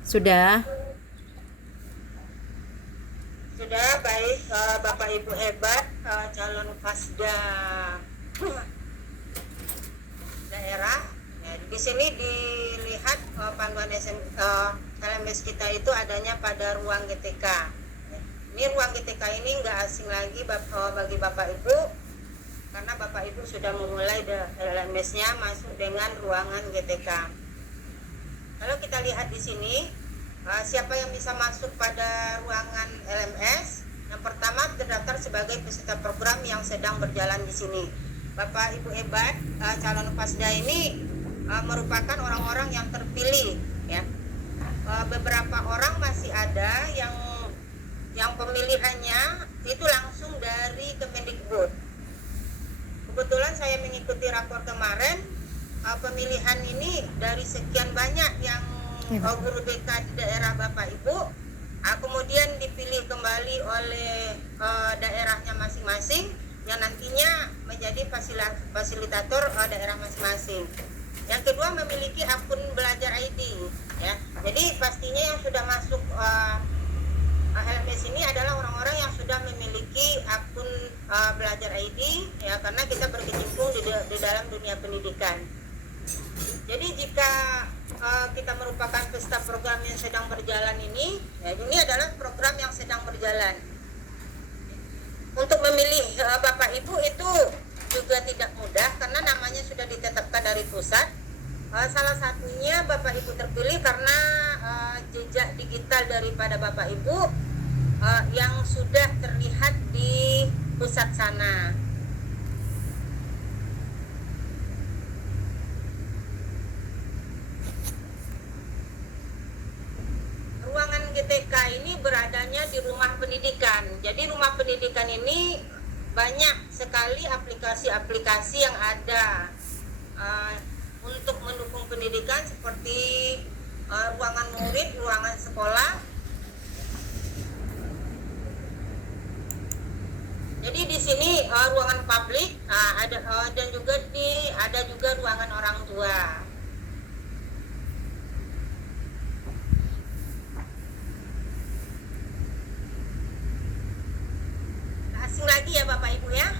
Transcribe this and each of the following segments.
Sudah. Sudah baik, Bapak Ibu hebat, calon Pasda daerah. Ya, di sini dilihat panduan LMS kita itu adanya pada ruang GTK. Ini ruang GTK ini nggak asing lagi bagi Bapak Ibu, karena Bapak Ibu sudah memulai LMS-nya masuk dengan ruangan GTK. Kalau kita lihat di sini, siapa yang bisa masuk pada ruangan LMS? Yang pertama terdaftar sebagai peserta program yang sedang berjalan di sini. Bapak Ibu hebat, calon Pasda ini merupakan orang-orang yang terpilih, ya. Beberapa orang masih ada yang pemilihannya itu langsung dari Kemendikbud. Kebetulan saya mengikuti rapor kemarin, pemilihan ini dari sekian banyak yang guru BK di daerah Bapak Ibu, kemudian dipilih kembali oleh daerahnya masing-masing yang nantinya menjadi fasilitator daerah masing-masing. Yang kedua, memiliki akun belajar ID, ya. Jadi pastinya yang sudah masuk LMS ini adalah orang-orang yang sudah memiliki akun belajar ID, ya, karena kita berkecimpung di dalam dunia pendidikan. Jadi jika kita merupakan peserta program yang sedang berjalan ini, ya, ini adalah program yang sedang berjalan. Untuk memilih Bapak Ibu itu juga tidak mudah karena namanya sudah ditetapkan dari pusat. Salah satunya Bapak Ibu terpilih karena jejak digital daripada Bapak Ibu yang sudah terlihat di pusat sana. Ruangan GTK ini beradanya di rumah pendidikan. Jadi rumah pendidikan ini banyak sekali aplikasi-aplikasi yang ada untuk mendukung pendidikan, seperti ruangan murid, ruangan sekolah. Jadi di sini ruangan publik ada, dan juga ada juga ruangan orang tua. Asing lagi ya Bapak Ibu ya.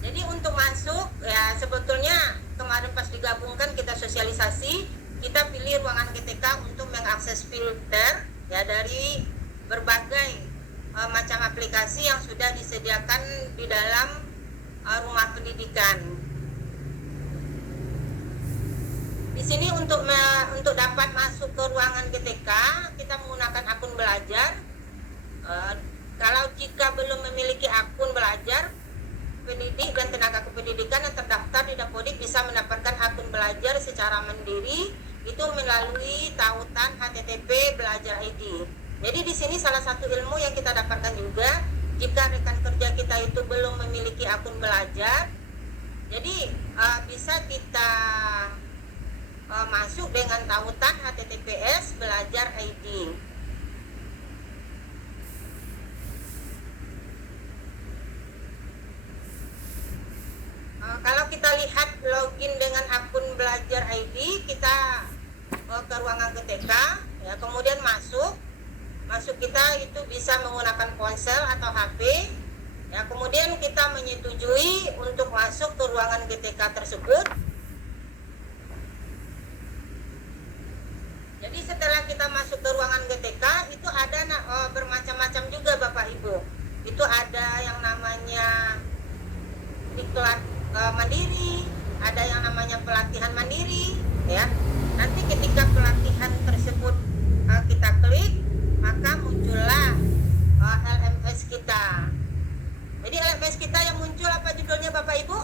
Jadi untuk masuk, ya sebetulnya kemarin pas digabungkan kita sosialisasi, kita pilih ruangan GTK untuk mengakses filter, ya, dari berbagai macam aplikasi yang sudah disediakan di dalam rumah pendidikan. Di sini untuk dapat masuk ke ruangan GTK, kita menggunakan akun belajar. Kalau jika belum memiliki akun belajar, pendidik dan tenaga kependidikan yang terdaftar di Dapodik bisa mendapatkan akun belajar secara mandiri, itu melalui tautan HTTP Belajar ID. Jadi di sini salah satu ilmu yang kita dapatkan juga, jika rekan kerja kita itu belum memiliki akun belajar, jadi bisa kita masuk dengan tautan HTTPS Belajar ID. Kalau kita lihat login dengan akun Belajar ID, kita ke ruangan GTK, ya, kemudian masuk kita itu bisa menggunakan ponsel atau HP, ya, kemudian kita menyetujui untuk masuk ke ruangan GTK tersebut. Jadi setelah kita masuk ke ruangan GTK itu ada bermacam-macam juga Bapak Ibu. Itu ada yang namanya diklat mandiri, ada yang namanya pelatihan mandiri, ya. Nanti ketika pelatihan tersebut kita klik, maka muncullah LMS kita. Jadi LMS kita yang muncul apa judulnya Bapak Ibu?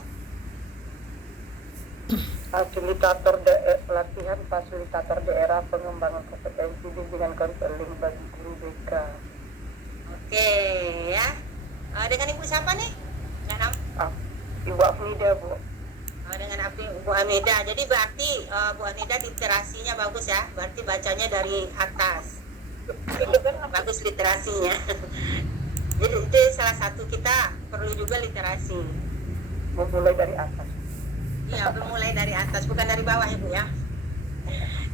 Pelatihan fasilitator daerah pengembangan kompetensi bimbingan konseling bagi guru BK. Oke, ya. Dengan Ibu siapa nih? Ibu Afnida, Bu. Dengan Ibu Amida. Jadi berarti Bu Amida literasinya bagus ya. Berarti bacanya dari atas. Bagus literasinya. Jadi itu salah satu, kita perlu juga literasi. Memulai dari atas. Iya, bermulai dari atas, bukan dari bawah ya Bu ya.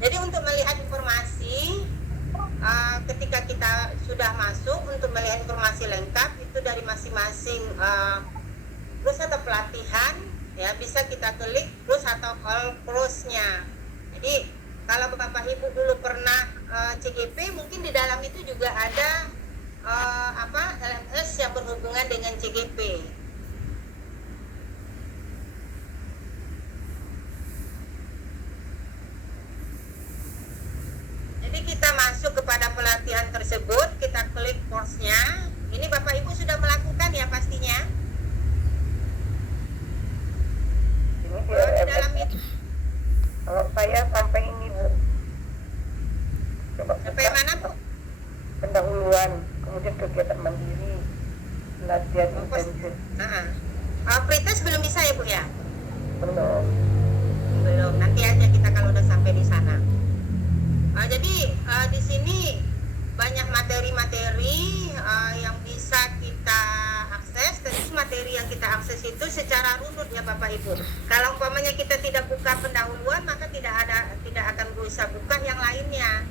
Jadi untuk melihat informasi ketika kita sudah masuk, untuk melihat informasi lengkap itu dari masing-masing kurs atau pelatihan, ya bisa kita klik kurs atau all course-nya. Jadi kalau Bapak Ibu dulu pernah CGP, mungkin di dalam itu juga ada LMS yang berhubungan dengan CGP. Jadi kita masuk kepada pelatihan tersebut, kita klik course-nya. Ini Bapak Ibu sudah melakukan ya pastinya. Ini di Di dalam LMS. itu Kalau saya sampai ini Bu. Coba sampai buka mana Bu? pendahuluan, kemudian kegiatan mandiri, latihan intensif. Pretest belum bisa ya Bu ya? Belum. Belum. Nanti aja kita kalau udah sampai di sana. Jadi di sini banyak materi-materi yang bisa kita akses. Terus materi yang kita akses itu secara runut ya Bapak Ibu. Kalau umpamanya kita tidak buka pendahuluan, maka tidak akan bisa buka yang lainnya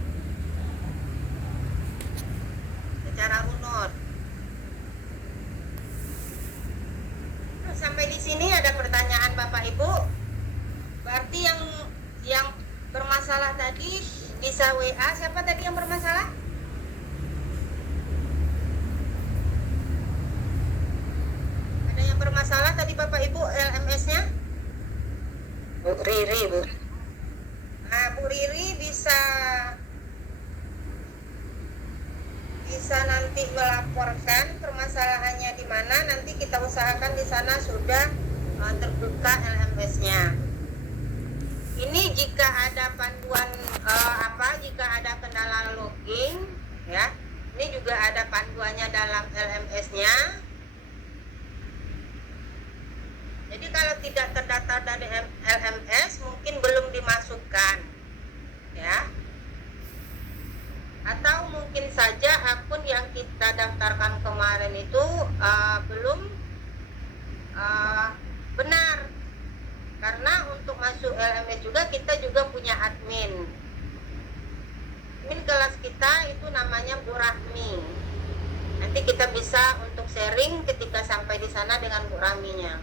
secara runut. Sampai di sini ada pertanyaan Bapak Ibu. Berarti yang bermasalah tadi bisa WA. Siapa tadi yang bermasalah? Ada yang bermasalah tadi Bapak Ibu LMS-nya? Bu Riri, Bu. Nah, Bu Riri bisa nanti melaporkan permasalahannya di mana. Nanti kita usahakan di sana sudah terbuka LMS-nya. Ini jika ada panduan jika ada kendala login, ya. Ini juga ada panduannya dalam LMS-nya. Jadi kalau tidak terdaftar dari LMS mungkin belum dimasukkan, ya. Atau mungkin saja akun yang kita daftarkan kemarin itu belum benar. Karena untuk masuk LMS juga kita juga punya admin. Admin kelas kita itu namanya Bu Rahmi. Nanti kita bisa untuk sharing ketika sampai di sana dengan Bu Rahminya.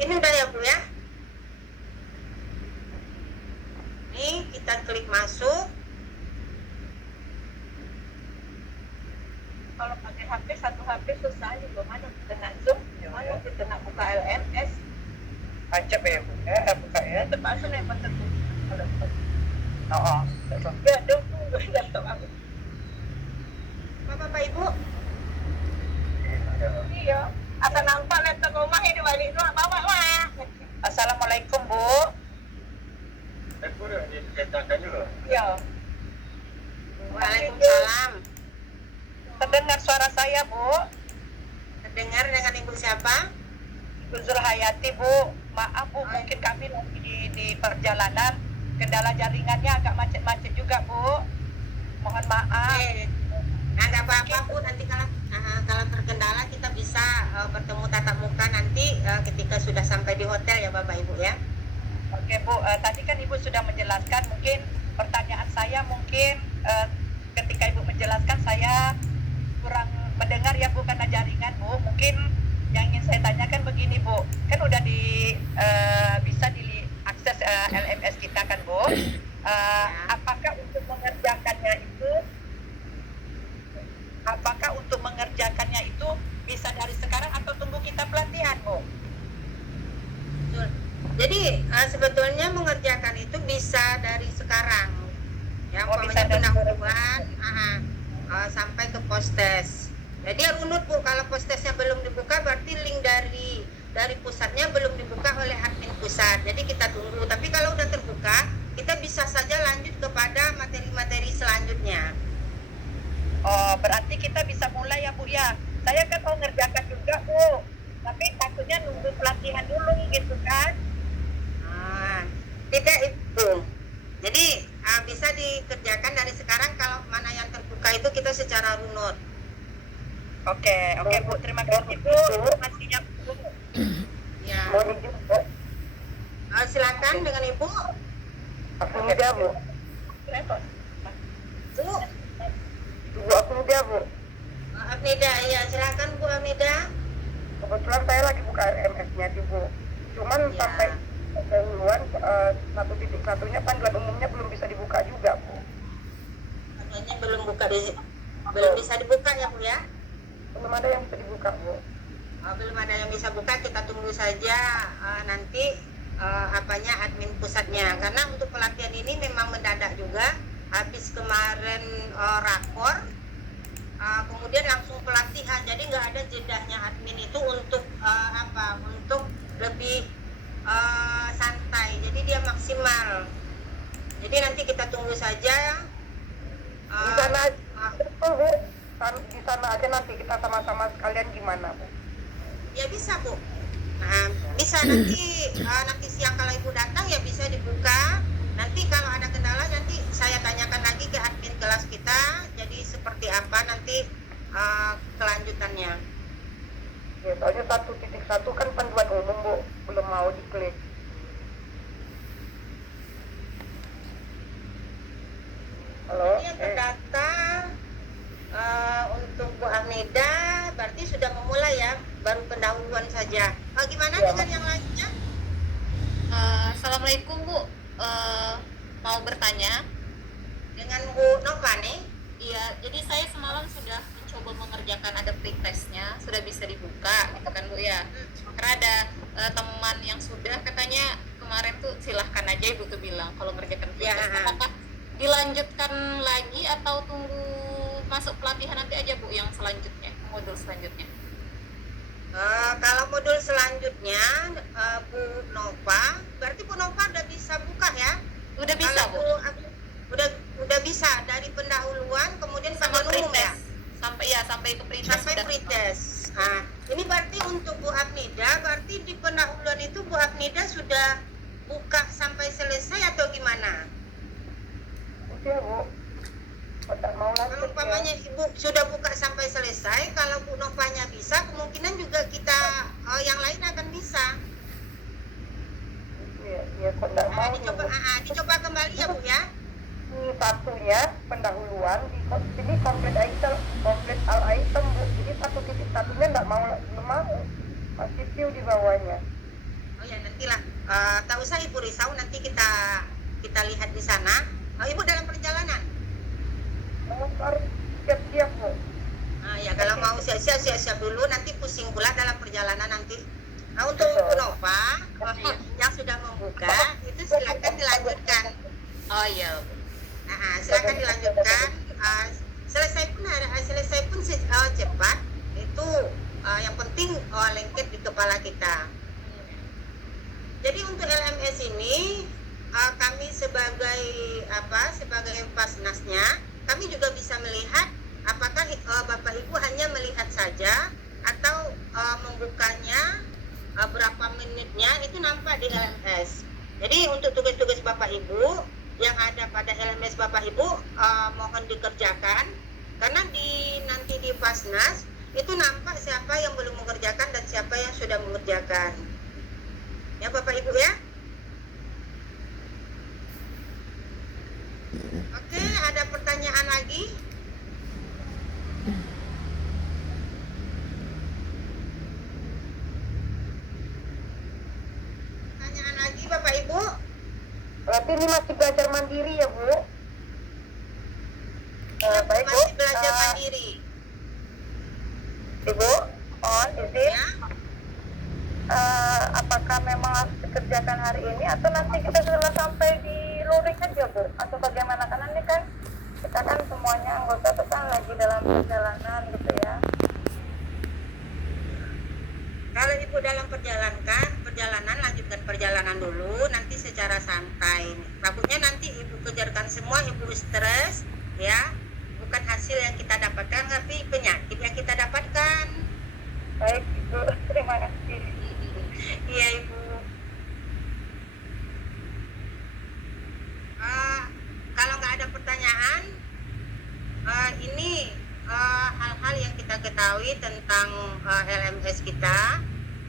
Ini udah ya Bu ya. Ini kita klik masuk. Kalau pakai HP, satu HP susah juga, mana kita nak Zoom, mana kita nak buka LMS. Acap ya Bu, buka ya. Terpaksa memang terbuka. Oh, ya dong, laptop aku. Bapak Ibu, Iya, asal nampak laptop rumah ini balik rumah bawa lah. Assalamualaikum Bu. Ya. Waalaikumsalam. Terdengar suara saya Bu? Terdengar dengan Ibu siapa? Ibu Zulhayati Bu. Maaf Bu, mungkin kami lagi di perjalanan, kendala jaringannya agak macet-macet juga Bu. Mohon maaf. Nah, nggak apa-apa Bu, nanti kalau terkendala kita bisa bertemu tatap muka nanti ketika sudah sampai di hotel ya Bapak Ibu ya. Oke Bu, tadi kan Ibu sudah menjelaskan, mungkin pertanyaan saya ketika Ibu menjelaskan saya kurang mendengar ya Bu karena jaringan Bu. Mungkin yang ingin saya tanyakan begini Bu, kan udah bisa diakses LMS kita kan Bu. Apakah untuk mengerjakannya itu bisa dari sekarang atau tunggu kita pelatihan Bu? Betul. Jadi sebetulnya mengerjakan itu bisa dari sekarang. Ya, bisa dari pendahuluan sampai ke postes. Jadi runut Bu, kalau postesnya belum dibuka berarti link dari pusatnya belum dibuka oleh admin pusat. Jadi kita tunggu. Tapi kalau udah terbuka, kita bisa saja lanjut kepada materi-materi selanjutnya. Oh, berarti kita bisa mulai ya Bu ya. Saya kan mau ngerjakan juga Bu, tapi takutnya nunggu pelatihan dulu gitu kan. Tidak itu. Jadi bisa dikerjakan dari sekarang. Kalau mana yang terbuka itu kita secara runut. Oke Bu, terima kasih Bu informasinya Bu. Ya. Mau izin Bu? Silakan dengan Ibu. Aku muda Bu. Bu, Ibu aku muda Bu. Afnida, ya silakan Bu Afnida. Kebetulan saya lagi buka RMS-nya di Bu. Cuman Ya. sampai duluan 1.1-nya panduan umumnya belum bisa dibuka juga Bu. Katanya belum bisa dibuka ya Bu ya. Belum ada yang bisa dibuka Bu. Belum ada yang bisa buka, kita tunggu saja nanti admin pusatnya, karena untuk pelatihan ini memang mendadak juga, habis kemarin rakor, kemudian langsung pelatihan, jadi nggak ada jedahnya admin itu untuk untuk lebih santai, jadi dia maksimal, jadi nanti kita tunggu saja. Di sana Bu. Di sana aja nanti kita sama-sama sekalian gimana Bu? Ya bisa Bu. Nah, bisa nanti siang kalau Ibu datang ya bisa dibuka. Nanti kalau ada kendala nanti saya tanyakan lagi ke admin kelas kita. Jadi seperti apa nanti kelanjutannya. Ya, soalnya 1.1 kan panduan umum Bu, belum mau diklik. Halo. Ini yang terdaftar untuk Bu Ahmeda berarti sudah memulai ya, baru pendahuluan saja. Gimana Ya, dengan yang lainnya? Assalamualaikum Bu, mau bertanya. Dengan Bu Nova nih? Iya, jadi saya semalam sudah mencoba mengerjakan ada pretestnya, sudah bisa dibuka gitu kan Bu ya. Karena ada teman yang sudah katanya kemarin tuh silahkan aja Ibu tuh bilang kalau ngerjakan Ya. pretest. Apakah dilanjutkan lagi atau tunggu masuk pelatihan nanti aja Bu yang selanjutnya, modul selanjutnya? Kalau modul selanjutnya Bu Nova, berarti Bu Nova udah bisa buka ya? Udah bisa Kalau Bu? udah bisa dari pendahuluan kemudian Sama pendahuluan ya? pretest. Sampai ke pretest Sampai sudah. pretest. Ini berarti untuk Bu Afnida, berarti di pendahuluan itu Bu Afnida sudah buka sampai selesai atau gimana? Udah Bu. Udah mau Kalau lanjut ya. umpamanya Ibu sudah buka sampai selesai, kalau Bu Novanya bisa, kemungkinan juga kita yang lain akan bisa. Iya, kok nggak mau nih, Bu. Dicoba kembali ya Bu ya. Ini satunya pendahuluan di sini komplit all item Bu. Jadi 1.1-nya belum mau, masih view di bawahnya. Oh ya nantilah. Tak usah Ibu risau, nanti kita lihat di sana. Ibu dalam perjalanan. Harus siap-siap Bu. Ya kalau mau siap-siap dulu, nanti pusing pula dalam perjalanan nanti. Untuk Bu Nova yang sudah membuka itu silakan dilanjutkan. Oh iya Bu. Silakan dilanjutkan. Selesai pun cepat. Itu yang penting lengket di kepala kita. Jadi untuk LMS ini kami sebagai Pasnasnya, kami juga bisa melihat apakah Bapak Ibu hanya melihat saja atau membukanya berapa menitnya itu nampak di LMS. Jadi untuk tugas-tugas Bapak Ibu yang ada pada LMS Bapak Ibu mohon dikerjakan, karena nanti di Pasnas itu nampak siapa yang belum mengerjakan dan siapa yang sudah mengerjakan. Ya Bapak Ibu ya. Oke, ada pertanyaan lagi? Pertanyaan lagi Bapak Ibu? Berarti ini masih belajar mandiri ya Bu? Baik Bu. Masih belajar mandiri. Ibu, izin. Ya. Apakah memang harus dikerjakan hari ini atau nanti kita setelah sampai di luring aja Bu? Atau bagaimana? Karena ini kan kita kan semuanya anggota itu kan lagi dalam perjalanan gitu ya. Kalau Ibu dalam perjalanan lanjutkan perjalanan dulu, nanti secara santai. Takutnya nanti Ibu kejarkan semua, Ibu stres, ya. Bukan hasil yang kita dapatkan, tapi penyakit yang kita dapatkan. Baik Ibu, terima kasih. Iya Ibu. Kalau nggak ada pertanyaan, ini hal-hal yang kita ketahui mengetahui tentang LMS kita.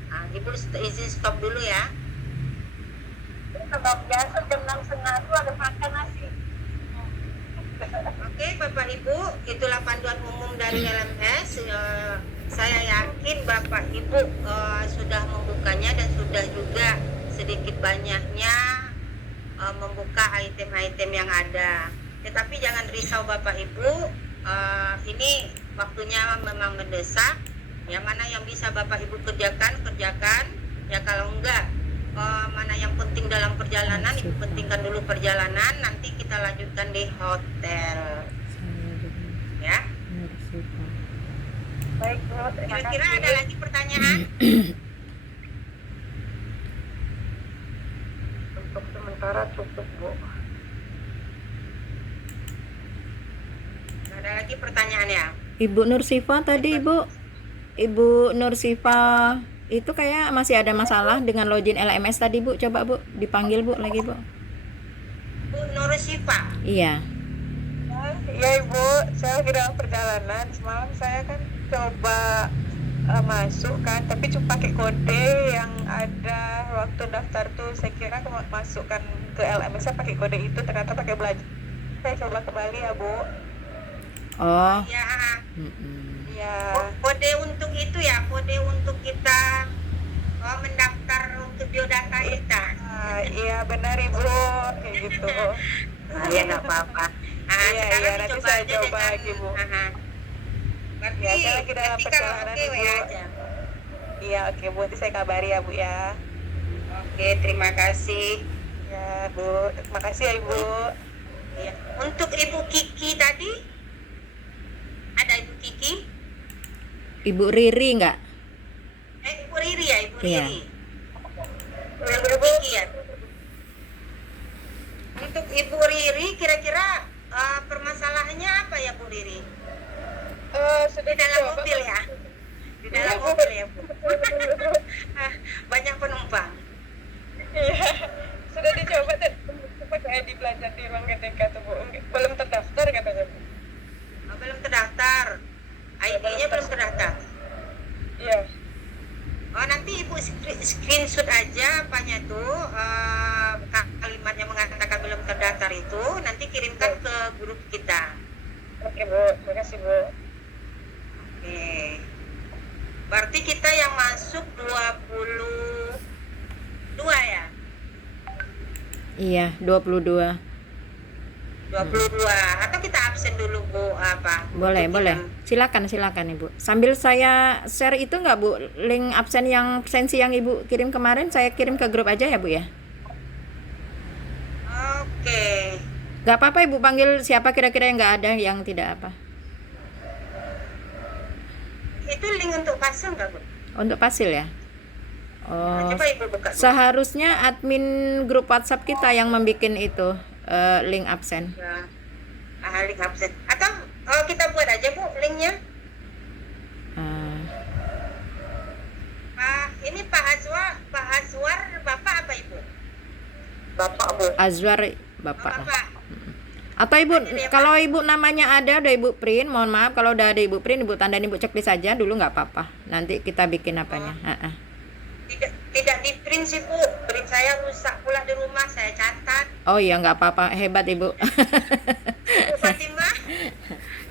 Nah, Ibu izin stop dulu ya. Kalau biasa jam 6.30 itu ada makan nasi. Oke, Bapak Ibu, itulah panduan umum dari LMS. Saya yakin Bapak Ibu sudah membukanya dan sudah juga sedikit banyaknya membuka item-item yang ada. Tetapi jangan risau Bapak Ibu, ini waktunya memang mendesak. Yang mana yang bisa Bapak Ibu kerjakan. Ya kalau enggak, mana yang penting dalam perjalanan, Ibu pentingkan dulu perjalanan. Nanti kita lanjutkan di hotel. Ya. Baik Bu, terima Kira-kira kasih. ada lagi pertanyaan? Untuk sementara cukup Bu. Ada lagi pertanyaan ya? Ibu Nursifa tadi Ibu Nursifa itu kayak masih ada masalah dengan login LMS tadi Bu. Coba Bu dipanggil Bu lagi Bu. Bu Nur Syifa. Iya. Iya Ibu, saya lagi dalam perjalanan. Semalam saya kan coba masuk kan, tapi cuma pakai kode yang ada waktu daftar tuh. Saya kira masukkan ke LMS saya pakai kode itu, ternyata pakai belajar. Saya coba kembali ya Bu. Oh. Ya. Iya. Kode untuk itu ya, kode untuk kita mendaftar untuk biodata kita. Iya benar Ibu, kayak gitu. Ya nggak apa-apa. Iya, Sekarang nanti dicoba saya aja coba dengan, lagi Bu. Berarti, Ya, saya lagi dalam nanti kalau perjalanan, oke Ibu. WA aja. Iya oke Bu, nanti saya kabari ya Bu ya. Oke, terima kasih. Ya Bu, terima kasih ya Ibu. Ya. Untuk Ibu Kiki tadi, ada Ibu Kiki? Ibu Riri enggak? Ibu Riri ya, Ibu Iya. Riri. Ibu Kiki ya. Untuk Ibu Riri, kira-kira permasalahannya apa ya Bu Riri? Sudah Di dalam mobil ya? Di dalam mobil ya Bu? Banyak penumpang. Iya, sudah dicoba tadi. Saya di belajar di ruang GTK tuh Bu. Belum terdaftar katanya Bu. Belum terdaftar. ID-nya belum terdaftar. Iya. Oh, nanti Ibu screenshot aja apanya tuh kalimat yang mengatakan belum terdaftar itu, nanti kirimkan ke grup kita. Oke Bu, terima kasih Bu. Oke. Berarti kita yang masuk 22 ya? Iya, 22. 22. Atau kita absen dulu Bu apa? Boleh, Untuk boleh. kita- Silakan Ibu. Sambil saya share itu enggak Bu? Link absen yang absensi yang Ibu kirim kemarin saya kirim ke grup aja ya Bu ya? Oke. Enggak apa-apa Ibu panggil siapa kira-kira yang enggak ada yang tidak apa. Itu link untuk pasang nggak Bu? Untuk Pasil ya? Oh. Coba Ibu buka. Seharusnya admin grup WhatsApp kita yang membikin itu link absen. Ya. Link absen. Atau kita buat aja Bu linknya. Ini Pak Azwar Bapak apa Ibu? Bapak Bu. Azwar Oh, Bapak. Bapak. Atau Ibu kalau Ibu namanya ada udah Ibu print, mohon maaf kalau udah ada Ibu print Ibu tandain Ibu checklist saja dulu nggak apa-apa. Nanti kita bikin apanya. Tidak di print sih Bu. Print saya rusak pula di rumah, saya catat. Oh iya nggak apa-apa, hebat Ibu. Bu Fatimah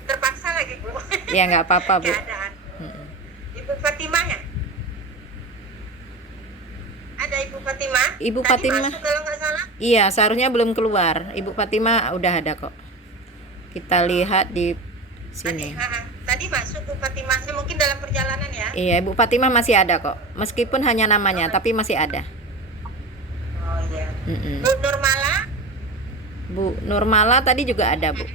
terpaksa lagi Bu. Ya nggak apa-apa Bu. Keadaan. Ibu Fatimah ya? Ada Ibu Fatimah? Ibu Tadi Fatimah. masuk kalau nggak salah. Iya seharusnya belum keluar. Ibu Fatimah udah ada kok. Kita lihat di sini. Tadi masuk Bu Fatimah, mungkin dalam perjalanan ya. Iya Ibu Fatimah masih ada kok. Meskipun hanya namanya tapi masih ada. Oh iya. Mm-mm. Bu Nurmala? Bu Nurmala tadi juga ada Bu.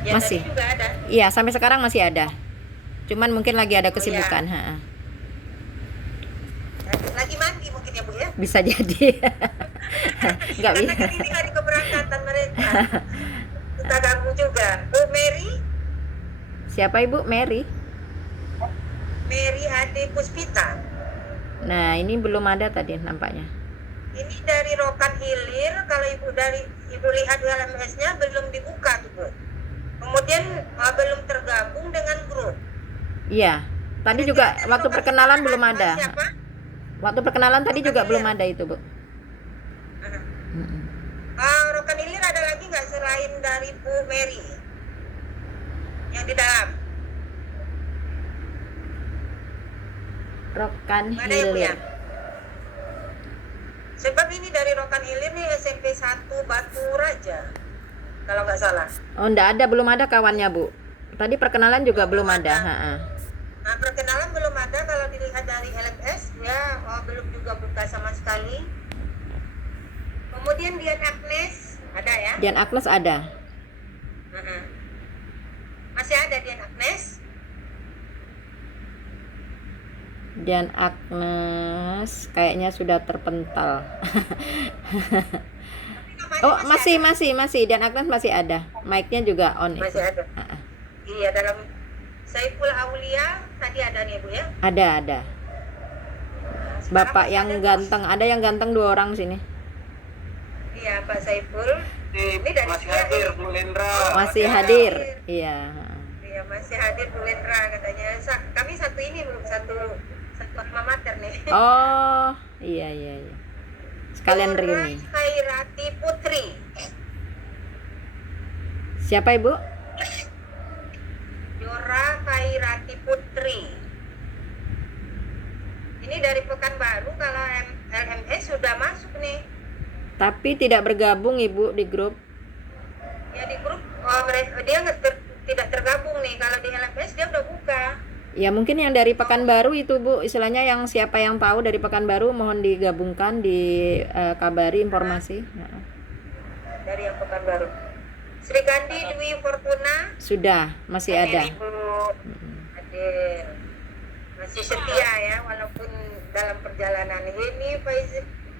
Ya, Masih. tadi juga ada. Iya sampai sekarang masih ada. Cuman mungkin lagi ada kesibukan. Lagi mandi mungkin ya Bu ya. Bisa jadi. Nggak Karena bisa. kan ini hari keberangkatan mereka. Kita ganggu juga. Bu Mary? Siapa Ibu? Mary. Mary Ade Puspita. Nah ini belum ada tadi nampaknya. Ini dari Rokan Hilir. Kalau Ibu lihat di LMS-nya belum dibuka tuh Bu. Kemudian belum tergabung dengan grup. Iya. Tadi juga Kira-kira waktu lokasi perkenalan pertama belum ada. siapa? Waktu perkenalan tadi juga Rokan belum Hilir. ada itu, Bu. Aha. Mm-mm. Rokan Hilir ada lagi nggak selain dari Bu Mary yang di dalam? Rokan Ada ya Bu ya? Hilir. Sebab ini dari Rokan Hilir nih SMP 1 Batu Raja, kalau nggak salah. Oh, enggak ada, belum ada kawannya, Bu. Tadi perkenalan juga belum ada. Ha-ha. Nah, perkenalan belum ada. Kalau dilihat dari LMS, ya belum juga buka sama sekali. Kemudian Dian Agnes ada ya? Dian Agnes ada. Heeh. Masih ada Dian Agnes? Dian Agnes kayaknya sudah terpental. Tapi namanya Oh, masih masih. Dian Agnes masih ada. Mic-nya juga on ada. itu. Masih ada. Ha-ha. Iya, dalam Saiful Aulia tadi ada nih Bu ya. Ada. Nah, sekarang Bapak masih yang ada, ganteng, ada yang ganteng 2 orang sini. Iya, Pak Saiful. Ini dari Masih dia hadir ini. Bu Lendra. Masih hadir. Iya. Iya, masih hadir Bu Lendra katanya. Kami satu ini belum satu alma mater nih. Oh, iya. Sekalian Dora Rini. Khairati Putri. Siapa, Ibu? Dora Khairati Putri. Ini dari Pekanbaru. Kalau LMS sudah masuk nih. Tapi tidak bergabung, Ibu, di grup. Ya di grup dia tidak tergabung nih. Kalau di LMS dia udah buka. Ya mungkin yang dari Pekanbaru itu, Bu, istilahnya yang siapa yang tahu dari Pekanbaru mohon digabungkan, kabari informasi. Heeh. Dari yang Pekanbaru. Sri Kandi Dwi Fortuna. Sudah, masih ada. Ibu. Hadir. Masih setia ya walaupun dalam perjalanan ini.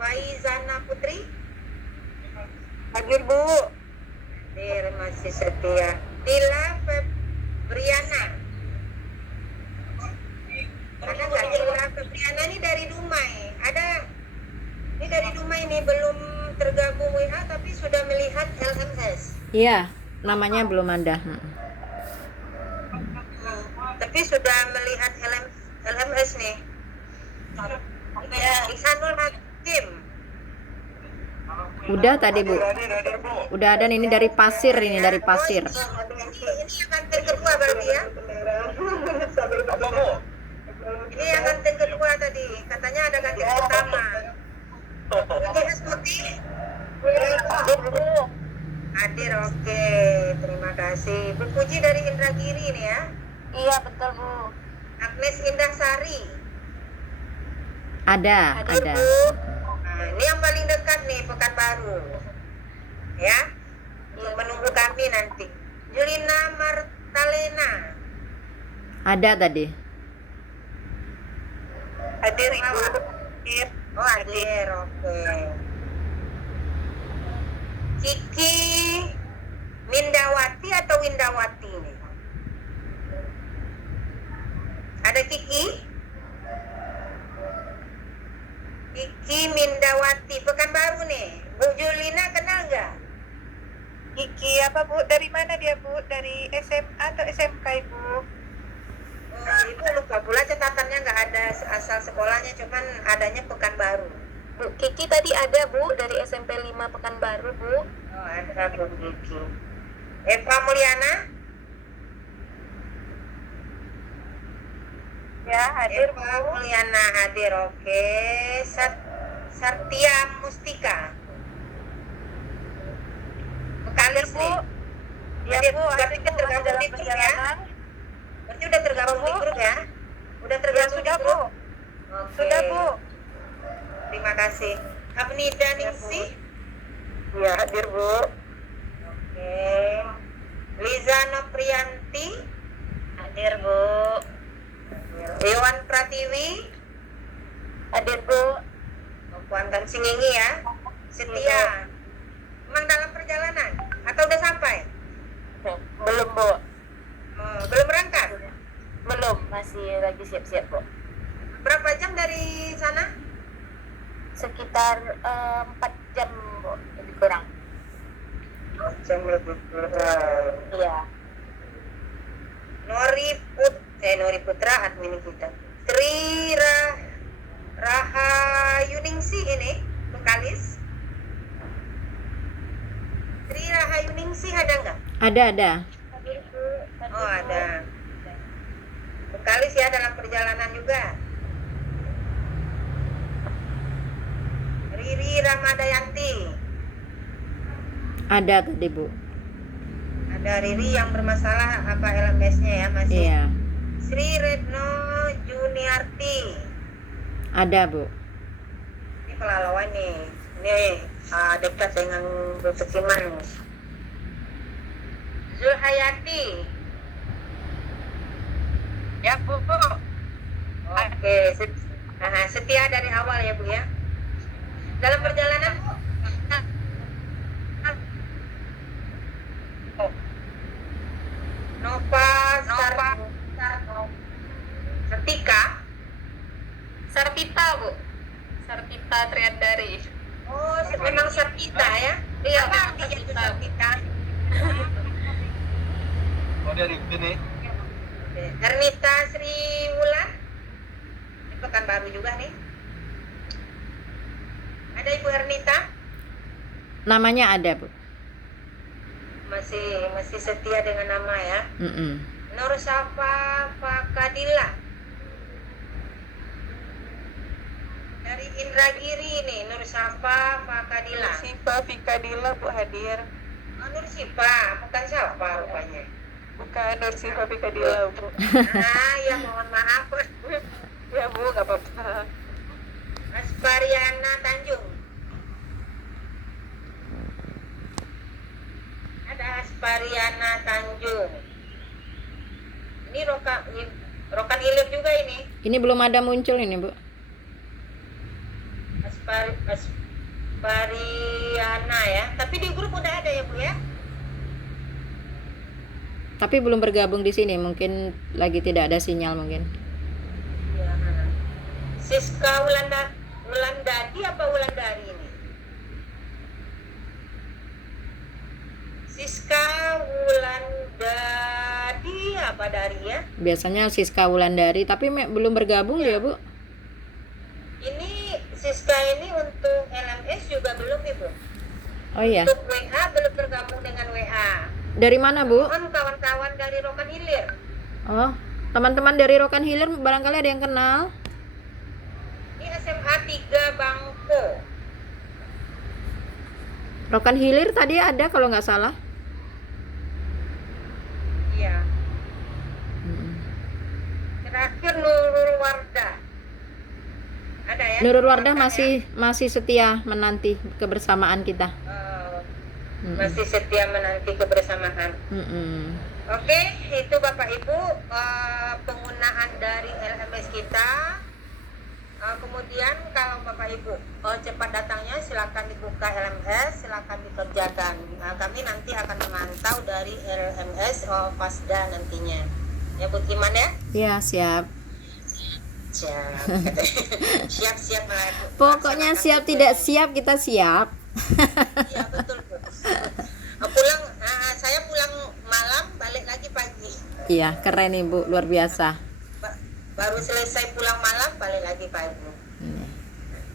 Faizana Putri Hadir Bu. hadir, masih setia. Dila Febriana ada nggak? Dila Febriana ini dari Dumai ada. Ini dari Dumai ini belum tergabung WA tapi sudah melihat LMS. Iya, namanya belum ada. Heeh. Tapi sudah melihat LMS nih. Ya, Ihsanul Hakim. Udah tadi, Bu. Hadir Bu. Udah ada nih, ini dari Pasir, ini dari Pasir. Ini yang kantin kedua berarti ya. Apa Bu? Ini yang kantin kedua tadi. Katanya ada kantin pertama. Ini Putih. Hadir Bu. Hadir, oke. Terima kasih. Bu Puji dari Indragiri ini ya. Iya betul Bu. Agnes Indah Sari. Ada. Bu. Nah, ini yang paling dekat nih Pekanbaru. Ya. Untuk menunggu kami nanti. Julina Martalena. Ada tadi. Hadir Ibu. Hadir. Oh, hadir. Oke. Kiki Mindawati atau Windawati ini? Ada Kiki? Kiki Mindawati, Pekanbaru nih. Bu Julina kenal nggak? Kiki apa Bu? Dari mana dia Bu? Dari SMA atau SMK Ibu? Oh, Ibu lupa pula catatannya nggak ada asal sekolahnya, cuman adanya Pekanbaru. Bu Kiki tadi ada Bu dari SMP 5 Pekanbaru Bu. Oh, ada Bu Kiki. Eva Mulyana? Ya hadir Bu. Eva Mulyana hadir, oke. Sartia Mustika. Hadir Bekalis Bu. nih. Ya Hadir, Bu, berarti hadir Bu, udah tergabung dalam di grup ya? perjalanan. Berarti udah tergabung di grup ya? Udah Ya tergabung sudah di Bu. grup? Oke. Sudah Bu. Terima kasih. Abnida Ningsih? Ya hadir Bu. Oke. Liza Noprianti? Hadir Bu. Dewan Pratiwi? Hadir Bu. Puan Tan Singingi ya? Setia? Emang dalam perjalanan? Atau udah sampai? Belum Bu. Oh, belum berangkat? Belum, masih lagi siap-siap Bu. Berapa jam dari sana? Sekitar 4 jam Bu, lebih kurang. Jam lebih kurang. Iya. Nori Nuri Putra admin kita. Tri Rahayuningsih ini vokalis. Tri Rahayuningsih ada nggak? Ada. Oh ada. Vokalis ya dalam perjalanan juga. Riri Ramadayanti. Ada tadi Bu. Ada Riri yang bermasalah apa LMS-nya ya masih. Iya. Sri Retno Juniarti. Ada Bu. Ini Pelalawan nih. Ini dekat dengan Pekiman. Zulhayati. Ya Bu. Oke, setia dari awal ya Bu ya. Dalam perjalanan Bu. Nova Sartika. Sartita Bu, Sartita Triandari. Oh, memang Sartika ya? Iya, Apa memang artinya itu Sartita. Sartika? Oh dari sini. Ernita Sri Wulan. Ini Pekanbaru juga nih. Ada Ibu Ernita? Namanya ada Bu. Masih setia dengan nama ya. Nur Safa Fakadila. Dari Indragiri ini, Nur Safa Fakadila. Sipa Fikadila Bu hadir. Oh, Nur Sipa, bukan siapa rupanya. Bukan Nur Sipa Fikadila Bu. Ya mohon maaf. Ya Bu, nggak apa-apa. Aspariana Tanjung. Ada Aspariana Tanjung. Ini Rokan Hilir juga ini. Ini belum ada muncul ini Bu. Aspariana ya. Tapi di grup udah ada ya Bu ya. Tapi belum bergabung di sini, mungkin lagi tidak ada sinyal mungkin. Ya. Siska Wulandadi apa Wulandari ini? Siska Wulandadi apa dari ya? Biasanya Siska Wulandari, tapi belum bergabung dia Bu. Ini Siska ini untuk LMS juga belum Ibu. Oh iya. Untuk WA belum bergabung dengan WA. Dari mana Bu? Mohon kawan-kawan dari Rokan Hilir. Oh, teman-teman dari Rokan Hilir barangkali ada yang kenal. Ini SMA 3 Bangko. Rokan Hilir tadi ada kalau nggak salah. Iya. Terakhir Nurul Wardah. Ada ya? Nurul Wardah ya? masih setia menanti kebersamaan kita. Masih setia menanti kebersamaan. Oke, itu Bapak Ibu penggunaan dari LMS kita. Kemudian kalau Bapak Ibu cepat datangnya silakan dibuka LMS, silakan dikerjakan. Kami nanti akan memantau dari LMS Fasda nantinya. Ya Bu Kiman ya? Iya, siap. Siap Pokoknya siap tidak siap kita siap. Iya betul Bu. Saya pulang malam balik lagi pagi. Iya, keren Ibu, luar biasa. Baru selesai pulang malam balik lagi pagi.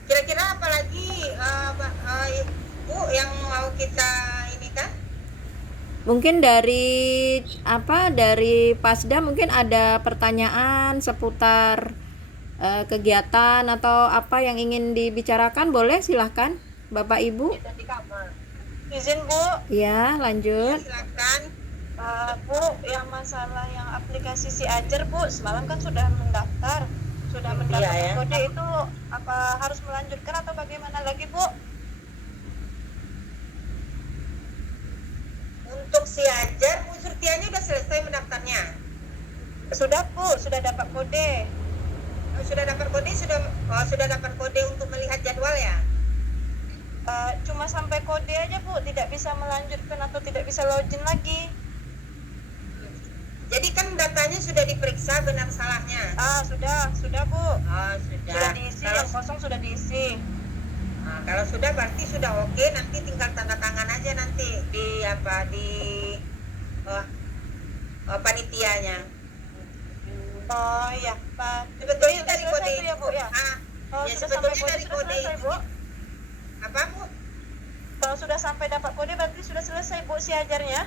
Kira-kira apa lagi Bu yang mau kita ini kan? Mungkin dari Pasda mungkin ada pertanyaan seputar kegiatan atau apa yang ingin dibicarakan, boleh silahkan Bapak Ibu. Kita di kamar. Izin Bu, Ya, lanjut. Silakan. Bu, yang masalah yang aplikasi Si Ajar Bu, semalam kan sudah mendaftar ya. kode itu apa harus melanjutkan atau bagaimana lagi Bu? Untuk Si Ajar, Bu Surtianya udah selesai mendaftarnya. Sudah Bu, sudah dapat kode. Sudah dapat kode untuk melihat jadwal ya. Cuma sampai kode aja Bu, tidak bisa melanjutkan atau tidak bisa login lagi. Jadi kan datanya sudah diperiksa benar salahnya. Sudah Bu. Sudah Diisi, Kalau, yang kosong sudah diisi. kalau sudah berarti sudah oke, nanti tinggal tanda tangan aja nanti di panitianya. Oh iya, Pak. Sebetulnya Sudah dari selesai kode tuh ya, Bu, ya? Ah, Kalau ya sudah sampai sebetulnya kode dari sudah kode selesai, itu Bu. apa Bu? Kalau sudah sampai dapat kode berarti sudah selesai, Bu, si ajarnya.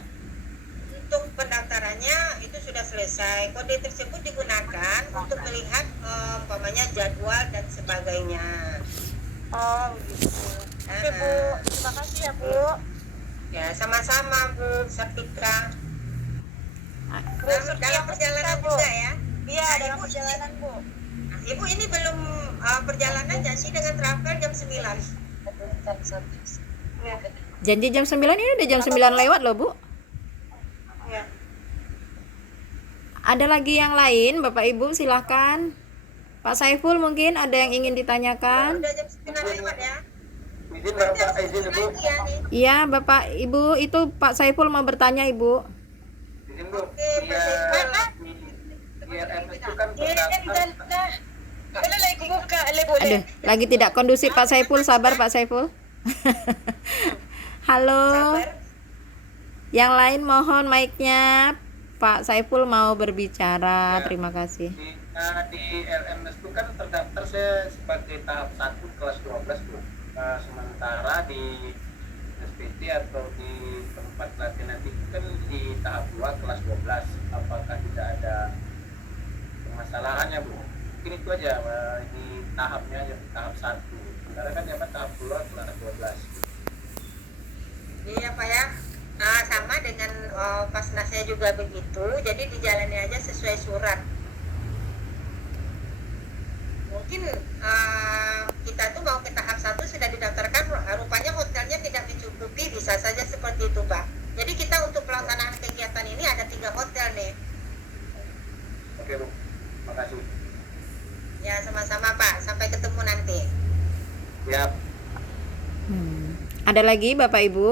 Untuk pendaftarannya itu sudah selesai. Kode tersebut digunakan untuk melihat umpamanya jadwal dan sebagainya. Oh, begitu. Oke, Bu. Terima kasih ya, Bu. Ya, sama-sama Bu Sartika. Bu, Dalam perjalanan Bu. juga ya. Iya, Nah, dalam Ibu, perjalanan, Bu. Ibu ini belum perjalanan nggak sih dengan travel jam 9? Iya. Janji jam 9 ini udah jam 9 lewat loh, Bu. Iya. Ada lagi yang lain, Bapak Ibu silahkan. Pak Saiful mungkin ada yang ingin ditanyakan. Udah jam 9 lewat ya. Izin Nanti Bapak, harus izin ketemu Ibu. lagi ya nih. Iya, Bapak Ibu, itu Pak Saiful mau bertanya, Ibu. Izin Bu. Oke, Pak Iya, Saiful. di IRMS itu kan Iya, dan boleh lagi buka, boleh. Aduh, lagi tidak kondusif Pak Saiful, sabar Pak Saiful. Halo. Sabar. Yang lain mohon mic-nya. Pak Saiful mau berbicara. Ya. Terima kasih. di LMS itu kan terdaftar saya sebagai tahap 1 kelas 12 Bu. Sementara di SPT atau di tempat latihan nanti itu kan di tahap 2 kelas 12. Apakah tidak ada permasalahannya Bu? Mungkin itu aja di tahapnya ya, tahap 1. Sekarang kan ya tahap 2 kelas 12. Iya Pak ya. Nah, sama dengan pasnasnya juga begitu. Jadi dijalani aja sesuai surat. Mungkin kita tuh mau ke tahap 1 sudah didaftarkan, rupanya hotelnya tidak mencukupi, bisa saja seperti itu Pak. Jadi kita untuk pelaksanaan kegiatan ini ada 3 hotel nih. Oke Bu, makasih. Ya sama-sama Pak, sampai ketemu nanti. Siap. Ada lagi Bapak Ibu?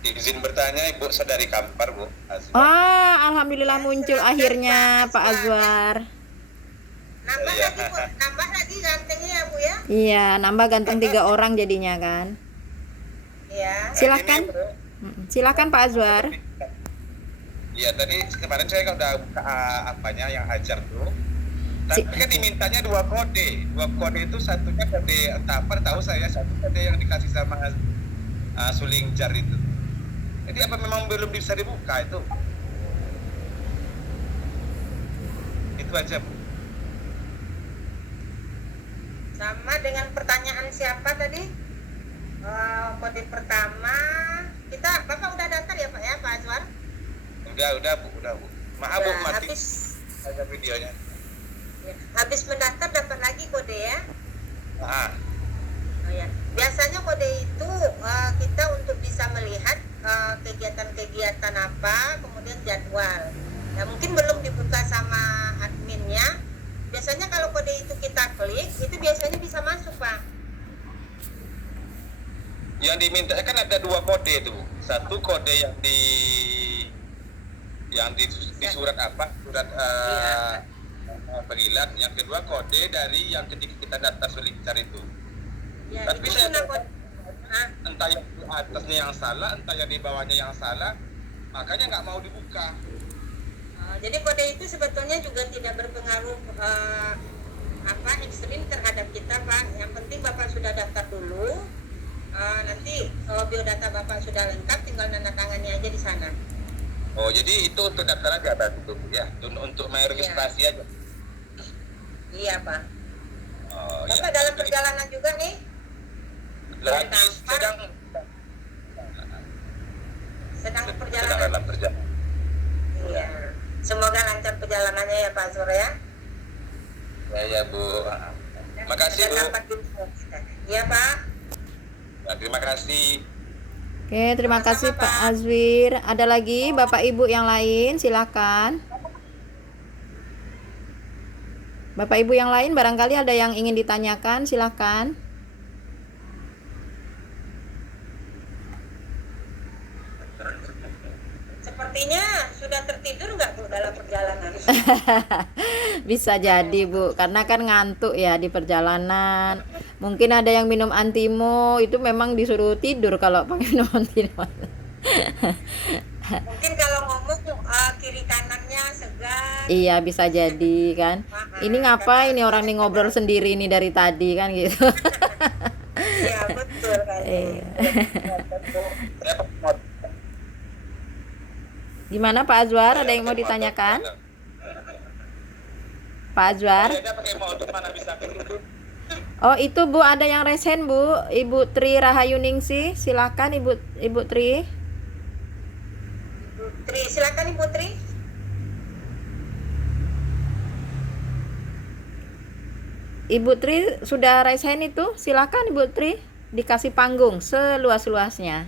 Izin bertanya Ibu Saudari Kampar Bu Azwar. Oh, alhamdulillah muncul akhirnya Pak Azwar. Nambah Iya. lagi Bu, nambah lagi gantengnya ya Bu ya. Iya, nambah ganteng 3 orang jadinya kan. Iya. Silahkan. Ini, Bu. Silakan Pak Azwar. Iya tadi kemarin saya kan udah buka apanya yang ajar tuh. Tapi kan dimintanya 2 kode. 2 kode itu satunya kode tapar tahu saya, satu kode yang dikasih sama suling jar itu. Jadi apa memang belum bisa dibuka itu? Itu aja Bu. Sama dengan pertanyaan siapa tadi? Kode pertama kita Bapak udah daftar ya Pak ya Pak Azwar? Udah Bu, udah Bu. Maaf Bu, Udah, mati habis ada videonya. ya, habis mendaftar dapat lagi kode ya. Ah, Oh, ya. Biasanya kode itu kita untuk bisa melihat kegiatan-kegiatan apa, kemudian jadwal. Ya mungkin belum dibuka sama adminnya. Biasanya kalau kode itu kita klik, itu biasanya bisa masuk Pak. yang diminta kan ada 2 kode itu Bu. Satu kode yang di surat apa? Surat panggilan. Yang kedua kode dari yang ketika kita daftar sulit cari itu. Ya, Tapi itu saya guna kode. entah yang di atasnya yang salah, entah yang di bawahnya yang salah, makanya nggak mau dibuka. Jadi kode itu sebetulnya juga tidak berpengaruh ekstrim terhadap kita Pak. Yang penting Bapak sudah daftar dulu. Nanti biodata Bapak sudah lengkap, tinggal tanda tangannya aja di sana. Oh, jadi itu untuk daftar aja berarti itu ya, untuk main registrasi aja. Iya Pak. Oh, Bapak iya. dalam perjalanan juga nih? Lagi Sedang sedang perjalanan. dalam perjalanan. Iya. Semoga lancar perjalanannya ya Pak Azwar ya. Ya Bu. Makasih Bu. Iya Pak. Ya, terima kasih. Oke, terima kasih Pak Azwir. Ada lagi Bapak Ibu yang lain, silakan. Bapak Ibu yang lain barangkali ada yang ingin ditanyakan, silakan. Sepertinya sudah tertidur nggak Bu dalam perjalanan? Bisa jadi Bu, karena kan ngantuk ya di perjalanan. Mungkin ada yang minum antimo, itu memang disuruh tidur kalau pakai minum antimo. Mungkin kalau ngomong Iya, bisa jadi kan. Ini ngapain ini orang nih ngobrol sendiri nih dari tadi kan gitu. Iya betul kan. Iya. Saya mau Gimana Pak Azwar, ada yang mau ditanyakan? Pak Azwar? Dia pakai motor mana bisa gitu. Oh, itu Bu, ada yang resen Bu, Ibu Tri Rahayuningsih, silakan Ibu Tri. Tri, silakan Ibu Tri. Ibu Tri sudah resen itu, silakan Ibu Tri, dikasih panggung seluas-luasnya.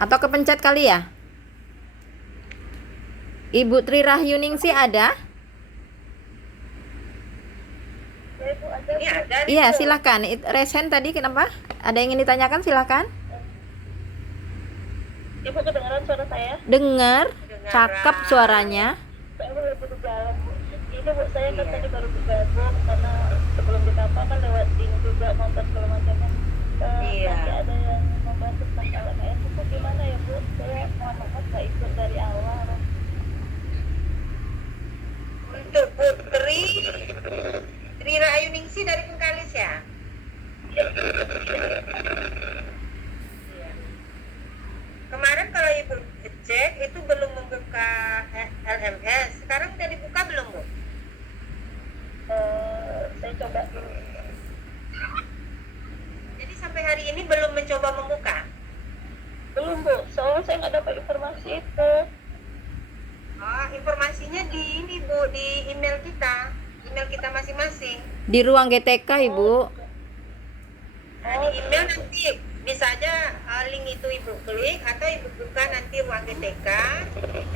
Atau kepencet kali ya? Ibu Tri Rahyuningsih ada? Ini ada. Iya, silakan. Resen tadi kenapa? Ada yang ingin ditanyakan, silakan. Ibu kedengaran suara saya? Dengar, cakep suaranya. Saya lagi di jalan, Bu. Ini Bu, saya kan tadi baru bergabung karena sebelum ditapa kan lewat link juga nonton segala macamnya. Iya. Nanti ada yang membahas tentang LMS itu gimana ya Bu? Saya mohon maaf nggak ikut dari awal. Untuk Putri Tri Rahayuningsih dari Bengkalis ya. Iya. Kemarin kalau Ibu cek itu belum membuka LMS. Sekarang udah dibuka belum Bu? Saya coba dulu. Jadi sampai hari ini belum mencoba membuka. Belum Bu, soalnya saya nggak dapat informasi itu. Oh, informasinya di ini Bu, di email kita masing-masing. Di ruang GTK, Ibu. Nah, di email nanti bisa aja link itu Ibu klik atau Ibu buka nanti ruang GTK.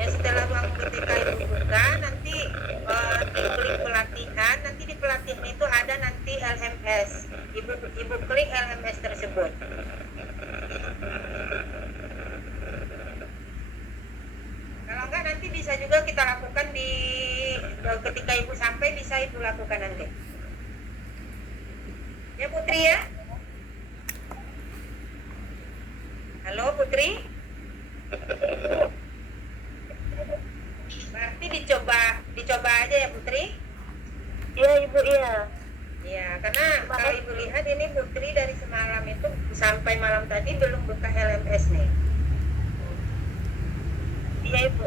Dan setelah ruang GTK Ibu buka, nanti klik pelatihan. Nanti di pelatihan itu ada nanti LMS. Ibu klik LMS tersebut. Kalau enggak nanti bisa juga kita lakukan ketika Ibu sampai bisa Ibu lakukan nanti. Ya Putri ya. Halo Putri. Berarti dicoba aja ya Putri. Iya Ibu, iya. Iya, karena kalau Ibu lihat ini Putri dari semalam itu sampai malam tadi belum buka LMS nih. Iya Ibu.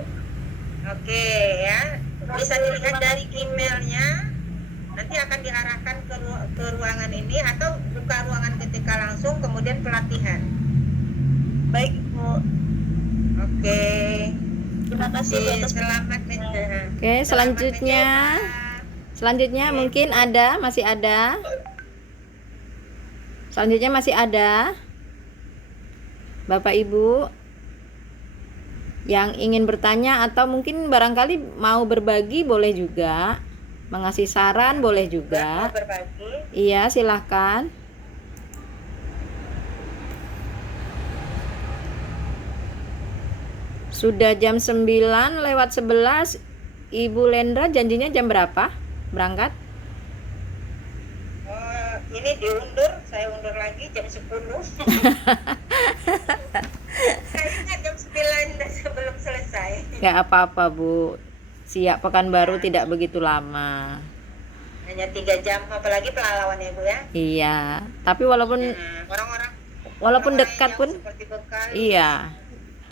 Oke ya, bisa dilihat dari emailnya. Nanti akan diarahkan ke ruangan ini atau buka ruangan ketika langsung kemudian pelatihan. Baik Bu. Oke. Terima kasih Bu atas Selamat Oke, selanjutnya mungkin masih ada. Selanjutnya masih ada. Bapak Ibu yang ingin bertanya atau mungkin barangkali mau berbagi boleh juga. Mengasih saran boleh juga. berbagi. Iya, silahkan. Sudah jam 9:11. Ibu Lendra janjinya jam berapa berangkat? Ini diundur, saya undur lagi jam 10. Saya ingat jam 9 sebelum selesai. Gak apa-apa Bu. Siap Pekanbaru tidak begitu lama. Hanya 3 jam, apalagi pelalawannya Bu ya. Iya. Tapi walaupun Orang-orang dekat yang pun seperti Bekal. iya.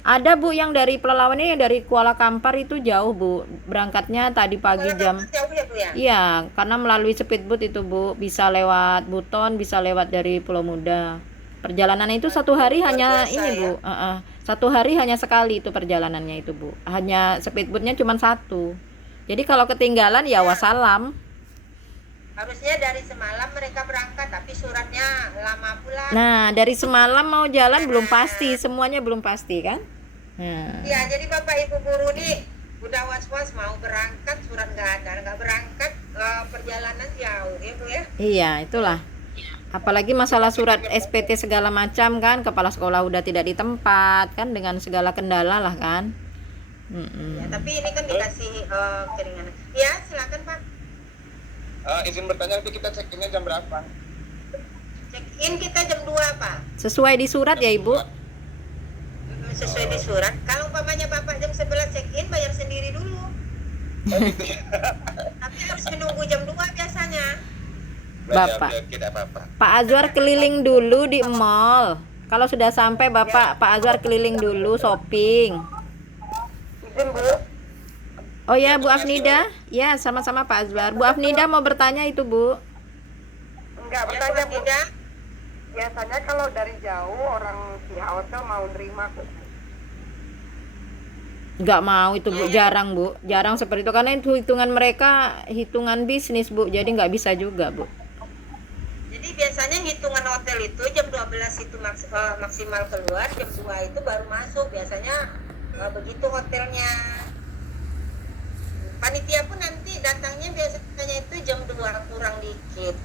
Ada Bu yang dari Pelalawannya yang dari Kuala Kampar itu jauh Bu. Berangkatnya tadi pagi jam. Jauh ya Bu ya. Iya, karena melalui speedboat itu Bu, bisa lewat Buton, bisa lewat dari Pulau Muda. Perjalanan itu satu hari Luar hanya biasa, ini Bu. Satu hari hanya sekali itu perjalanannya itu Bu. Hanya speedboatnya cuma satu. Jadi kalau ketinggalan ya wassalam. Harusnya dari semalam mereka berangkat, tapi suratnya lama pula. Nah, dari semalam mau jalan belum pasti, semuanya belum pasti kan? Nah. Ya, jadi Bapak Ibu guru nih udah was-was mau berangkat, surat nggak berangkat, perjalanan jauh ya Bu ya. Iya, itulah. Apalagi masalah surat SPT segala macam kan, kepala sekolah udah tidak di tempat kan, dengan segala kendala lah kan. Ya, tapi ini kan dikasih keringanan. Ya, silakan Pak. Izin bertanya, nanti kita check-innya jam berapa? Check-in kita jam 2 Pak. Sesuai di surat ya Ibu? Sesuai di surat. Kalau namanya Bapak jam 11 check-in, bayar sendiri dulu. Oh, gitu ya. Tapi harus menunggu jam 2 biasanya. Bapak. Oke, tidak apa-apa. Pak Azwar keliling dulu di mall. Kalau sudah sampai Pak Azwar keliling dulu shopping. Izin Bu. Oh ya Bu Afnida, ya sama-sama Pak Azwar. Bu Afnida mau bertanya itu Bu. Enggak Ya, bertanya Bu Bu. tidak? Biasanya kalau dari jauh orang pihak hotel mau nerima Bu. Nggak mau itu Bu, jarang Bu, jarang seperti itu karena itu hitungan mereka hitungan bisnis Bu, jadi nggak bisa juga Bu. Jadi biasanya hitungan hotel itu jam 12 itu maksimal keluar, jam 2 itu baru masuk. Biasanya begitu hotelnya. Panitia pun nanti datangnya biasanya itu jam 2 kurang dikit.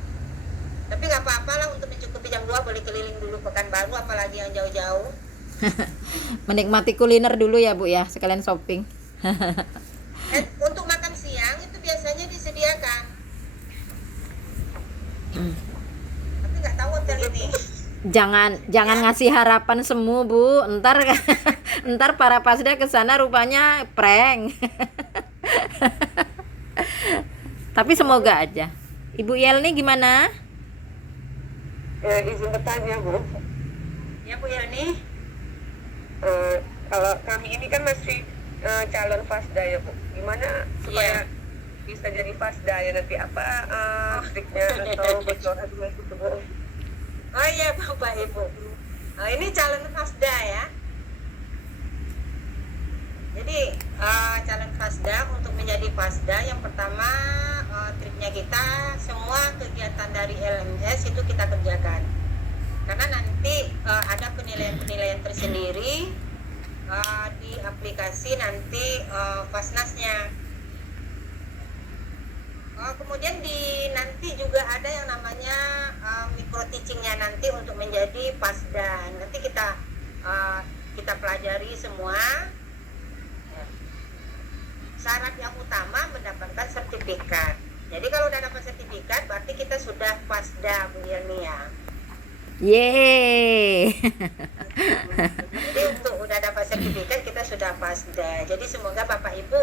Tapi nggak apa-apa lah, untuk mencukupi jam 2 boleh keliling dulu Pekanbaru, apalagi yang jauh-jauh. Menikmati kuliner dulu ya Bu ya, sekalian shopping. Untuk makan siang itu biasanya disediakan. Tapi nggak tahu hotel ini. Jangan ngasih harapan semu Bu, ntar para pasda ke sana rupanya prank. Tapi semoga aja. Ibu Yelni gimana? Izin bertanya Bu. Ya Bu Yani. Kalau kami ini kan masih calon Fasda ya Bu. Gimana supaya bisa jadi Fasda ya nanti apa triknya atau bocoran gitu Bu? Oh iya Bapak Ibu. Ini calon Fasda ya. Jadi calon Fasda, untuk menjadi Fasda yang pertama triknya kita semua kegiatan dari LMS itu kita kerjakan. Karena nanti ada penilaian tersendiri di aplikasi nanti Fasnasnya. Kemudian nanti juga ada yang namanya micro teachingnya nanti untuk menjadi Fasda. Nanti kita pelajari semua. Syarat yang utama mendapatkan sertifikat. Jadi kalau udah dapat sertifikat berarti kita sudah Fasda Bu Yelni ya. Yeay. Jadi untuk udah dapat sertifikat kita sudah Fasda. Jadi semoga Bapak Ibu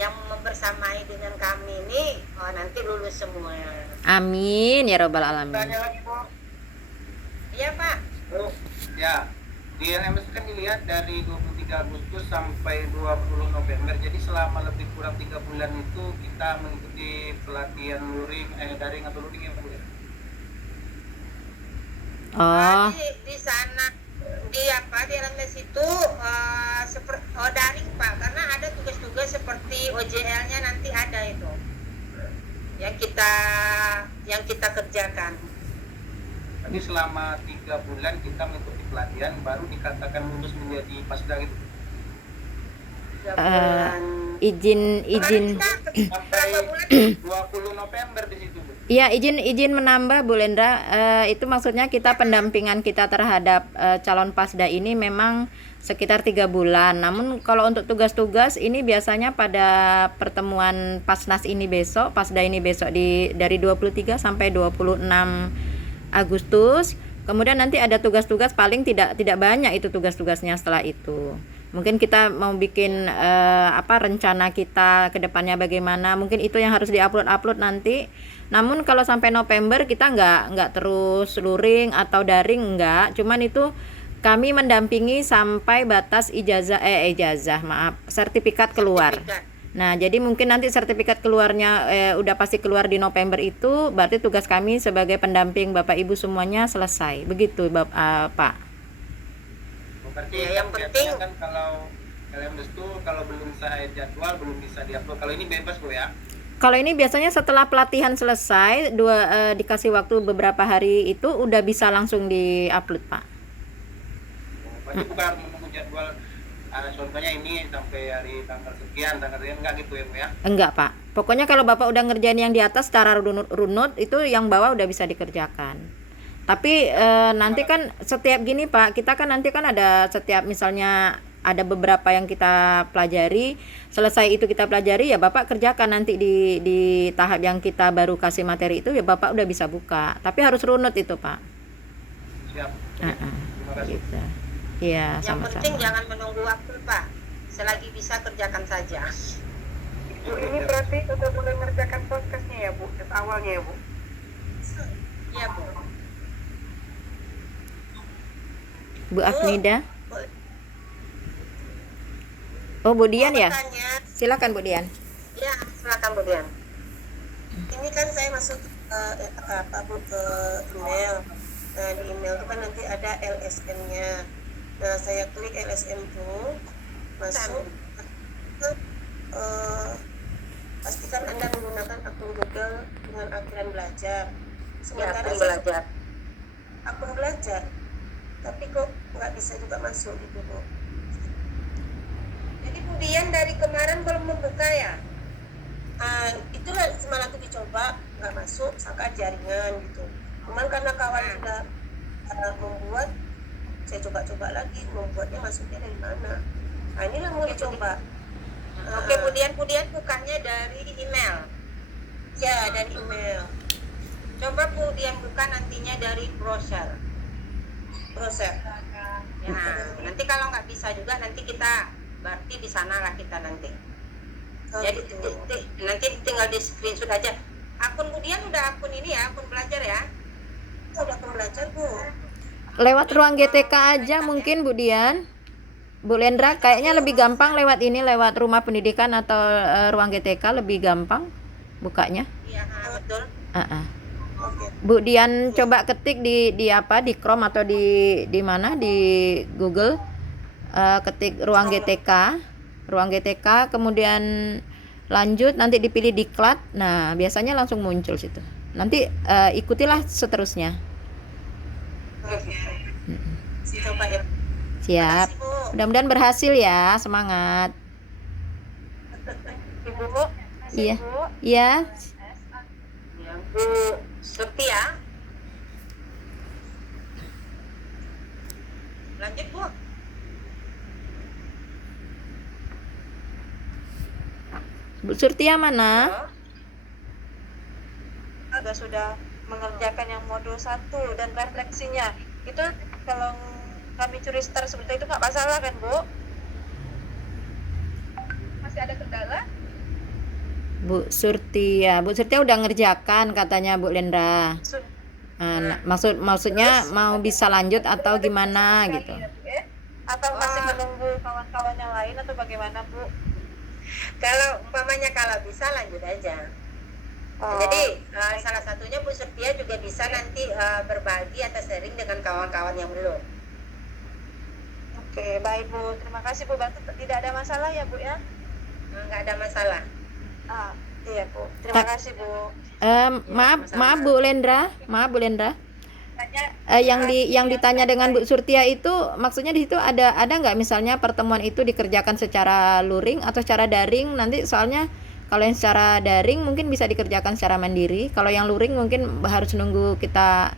yang membersamai dengan kami ini nanti lulus semua. Amin ya robbal alamin. Tanya lagi Bu. Iya Pak. Bu, ya di LMS kan dilihat dari 23 Agustus sampai 20 November. Jadi selama lebih kurang 3 bulan itu kita mengikuti pelatihan daring atau luring ya Bu ya? Oh, Di sana di LMS itu daring Pak, karena ada tugas-tugas seperti OJL-nya nanti ada itu yang kita kerjakan. Tapi selama 3 bulan kita mengikuti pelatihan baru dikatakan lulus menjadi Fasda gitu. 3 bulan. izin Sampai 20 November di situ Bu. Iya, izin menambah Bu Lendra, itu maksudnya kita pendampingan kita terhadap calon Pasda ini memang sekitar 3 bulan. Namun kalau untuk tugas-tugas ini biasanya pada pertemuan Pasnas ini besok, Pasda ini besok dari 23 sampai 26 Agustus. Kemudian nanti ada tugas-tugas, paling tidak banyak itu tugas-tugasnya setelah itu. Mungkin kita mau bikin rencana kita ke depannya bagaimana, mungkin itu yang harus diupload nanti. Namun kalau sampai November kita nggak terus luring atau daring, enggak, cuman itu kami mendampingi sampai batas sertifikat keluar. Nah, jadi mungkin nanti sertifikat keluarnya udah pasti keluar di November itu, berarti tugas kami sebagai pendamping Bapak Ibu semuanya selesai. Begitu Pak. Berarti Ya, yang penting kan kalau LMS itu kalau belum saya jadwal belum bisa diupload. Kalau ini bebas Bu ya. Kalau ini biasanya setelah pelatihan selesai, dikasih waktu beberapa hari itu udah bisa langsung di-upload Pak. Berarti bukan harus menunggu jadwal, contohnya ini sampai hari tanggal sekian, enggak gitu ya Bu ya? Enggak Pak. Pokoknya kalau Bapak udah ngerjain yang di atas secara runut, itu yang bawah udah bisa dikerjakan. Tapi nanti kan setiap gini Pak, kita kan nanti kan ada setiap misalnya ada beberapa yang kita pelajari, selesai itu kita pelajari ya Bapak kerjakan nanti di tahap yang kita baru kasih materi itu ya Bapak udah bisa buka. Tapi harus runut itu Pak. Siap. Terima kasih. Gitu. Iya, Yang penting sama-sama. jangan menunggu waktu Pak. Selagi bisa kerjakan saja. Bu, ini berarti udah mulai mengerjakan podcastnya ya Bu, dari awalnya ya Bu. Iya Bu. Bu Afnida. Boleh. Oh, Bu Dian Mau ya? bertanya? Silakan Bu Dian. Ya, silakan Bu Dian. Ini kan saya masuk apa Bu ke email. Nah, di email itu kan nanti ada LSM-nya. Nah, saya klik LSM itu, masuk. Pastikan Anda menggunakan akun Google dengan akhiran belajar. Sementara akun saya belajar. akun belajar, tapi kok nggak bisa juga masuk gitu Bu. Jadi Bu Dian dari kemarin belum membuka ya? Itulah semalam tuh dicoba nggak masuk, sangka jaringan gitu. Cuman karena kawan sudah membuat, saya coba-coba lagi membuatnya masuknya dari mana. Nah inilah mau dicoba. Oke, kemudian bukanya dari email. Ya dari email. Coba kemudian buka nantinya dari browser. Browser. Ya, nanti kalau nggak bisa juga nanti kita berarti di sana lah kita nanti. Jadi Gitu. nanti tinggal di screenshot aja. Akun kemudian udah akun ini ya, akun belajar ya. Udah aku belajar Bu. Lewat ruang GTK aja mungkin Bu Dian. Bu Lendra kayaknya lebih gampang lewat ini, lewat rumah pendidikan atau ruang GTK lebih gampang bukanya. Iya, betul. Oke. Bu Dian coba ketik di apa di Chrome atau di mana di Google, ketik ruang GTK, kemudian lanjut nanti dipilih diklat. Nah, biasanya langsung muncul situ. Nanti ikutilah seterusnya. Coba ya. Siap. Makasih, Bu. Mudah-mudahan berhasil ya. Semangat. Ibu Bu, Iya. Bu. Iya. Ya, Bu Setia. Lanjut Bu. Bu Surtia mana? Sudah mengerjakan yang modul 1 dan refleksinya. Itu kalau kami curi star seperti itu nggak masalah kan Bu? Masih ada kendala? Bu Surtia udah ngerjakan katanya Bu Lendra. Maksudnya mau bisa lanjut atau gimana gitu. Atau masih menunggu kawan-kawan yang lain atau bagaimana Bu? Kalau umpamanya kalau bisa lanjut aja. Jadi salah satunya Bu Setia juga bisa nanti berbagi atau sharing dengan kawan-kawan yang belum. Oke, baik Bu. Terima kasih Bu bantu. Tidak ada masalah ya Bu ya? Nggak ada masalah. Iya Bu. Terima kasih Bu. Maaf Bu Lendra. Yang ditanya dengan Bu Surtia itu maksudnya di situ ada nggak misalnya pertemuan itu dikerjakan secara luring atau secara daring? Nanti soalnya kalau yang secara daring mungkin bisa dikerjakan secara mandiri. Kalau yang luring mungkin harus nunggu kita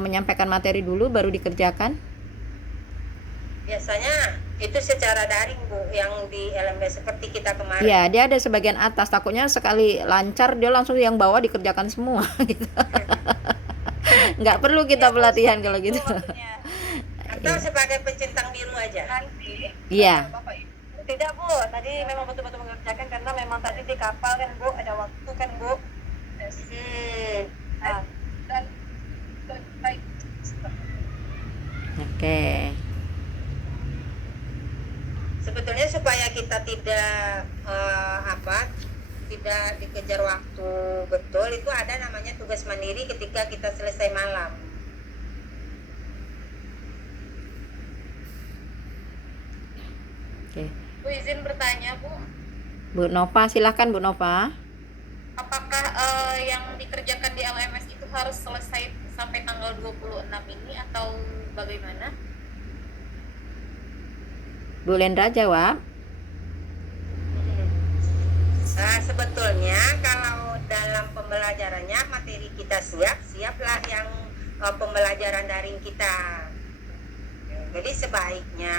menyampaikan materi dulu baru dikerjakan. Biasanya itu secara daring Bu, yang di LMB seperti kita kemarin. Iya, dia ada sebagian atas. Takutnya sekali lancar dia langsung yang bawah dikerjakan semua gitu. Nggak perlu kita pelatihan kalau gitu. Atau sebagai pencentang biru aja. Nanti Iya. Bapak Ibu. Tidak Bu, tadi memang betul-betul mengerjakan karena memang tadi di kapal kan Bu, ada waktu kan Bu. Dan baik. Oke. Sebetulnya supaya kita tidak tidak dikejar waktu betul, itu ada namanya tugas mandiri ketika kita selesai malam. Oke. Bu izin bertanya Bu, Bu Nova, silakan Bu Nova. apakah yang dikerjakan di LMS itu harus selesai sampai tanggal 26 ini atau bagaimana? Bu Lendra jawab. Nah, sebetulnya kalau dalam pembelajarannya materi kita siaplah yang pembelajaran daring kita. Jadi sebaiknya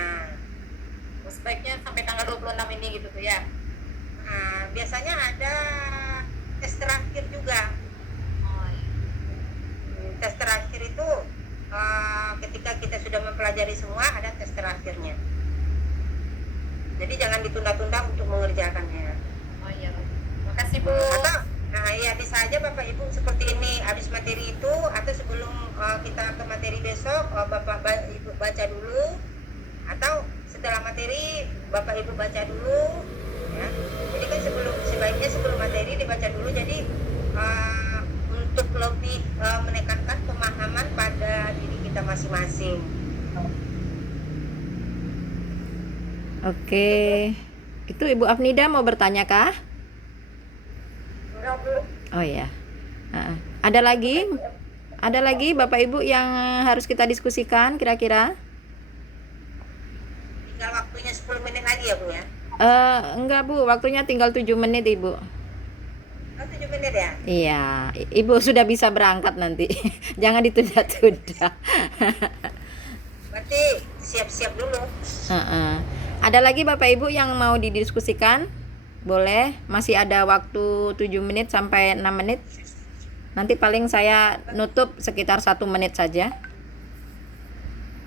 Sampai tanggal 26 ini gitu tuh ya. biasanya ada tes terakhir juga. Oh, iya. Tes terakhir itu ketika kita sudah mempelajari semua ada tes terakhirnya. Jadi jangan ditunda-tunda untuk mengerjakannya. Oh iya, makasih Bu. Atau ya bisa aja Bapak Ibu seperti ini, habis materi itu atau sebelum kita ke materi besok Bapak Ibu baca dulu, atau setelah materi Bapak Ibu baca dulu ya. Jadi kan sebaiknya sebelum materi dibaca dulu, jadi untuk lebih menekankan pemahaman pada diri kita masing-masing. Oke. Itu Ibu Afnida mau bertanya kah? Enggak, Bu. Oh ya. Ada lagi? Ada lagi Bapak Ibu yang harus kita diskusikan kira-kira? Tinggal waktunya 10 menit lagi ya Bu ya? Enggak Bu, waktunya tinggal 7 menit Ibu. Oh 7 menit ya? Iya, Ibu sudah bisa berangkat nanti. Jangan ditunda-tunda. Berarti siap-siap dulu. Ada lagi Bapak Ibu yang mau didiskusikan? Boleh, masih ada waktu 7 menit sampai 6 menit. Nanti paling saya nutup sekitar 1 menit saja.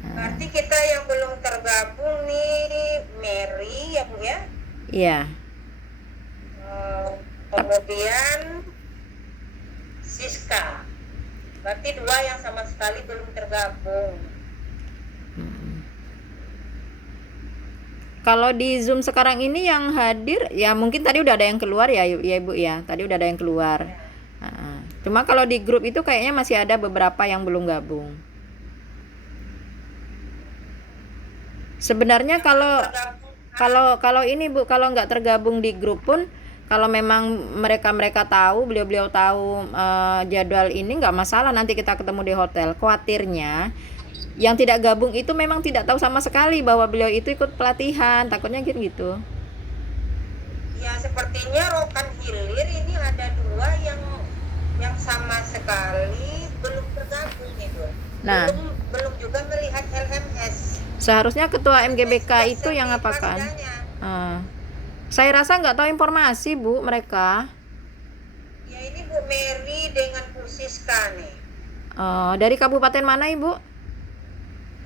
Berarti kita yang belum tergabung nih Mary ya Bu ya? Iya. Kemudian Siska. Berarti 2 yang sama sekali belum tergabung. Kalau di Zoom sekarang ini yang hadir, ya mungkin tadi udah ada yang keluar ya Ibu ya. Tadi udah ada yang keluar. Cuma kalau di grup itu kayaknya masih ada beberapa yang belum gabung. Sebenarnya kalau ini Bu, kalau nggak tergabung di grup pun, kalau memang mereka tahu, beliau tahu jadwal ini, nggak masalah, nanti kita ketemu di hotel. Khawatirnya yang tidak gabung itu memang tidak tahu sama sekali bahwa beliau itu ikut pelatihan, takutnya gitu. Ya sepertinya Rokan Hilir ini ada 2 yang sama sekali belum tergabung itu. Nah, belum juga melihat LMS. seharusnya ketua MGBK itu yang apakan? Saya rasa nggak tahu informasi Bu mereka. Ya ini Bu Mary dengan Bu Siska nih. Dari kabupaten mana Ibu?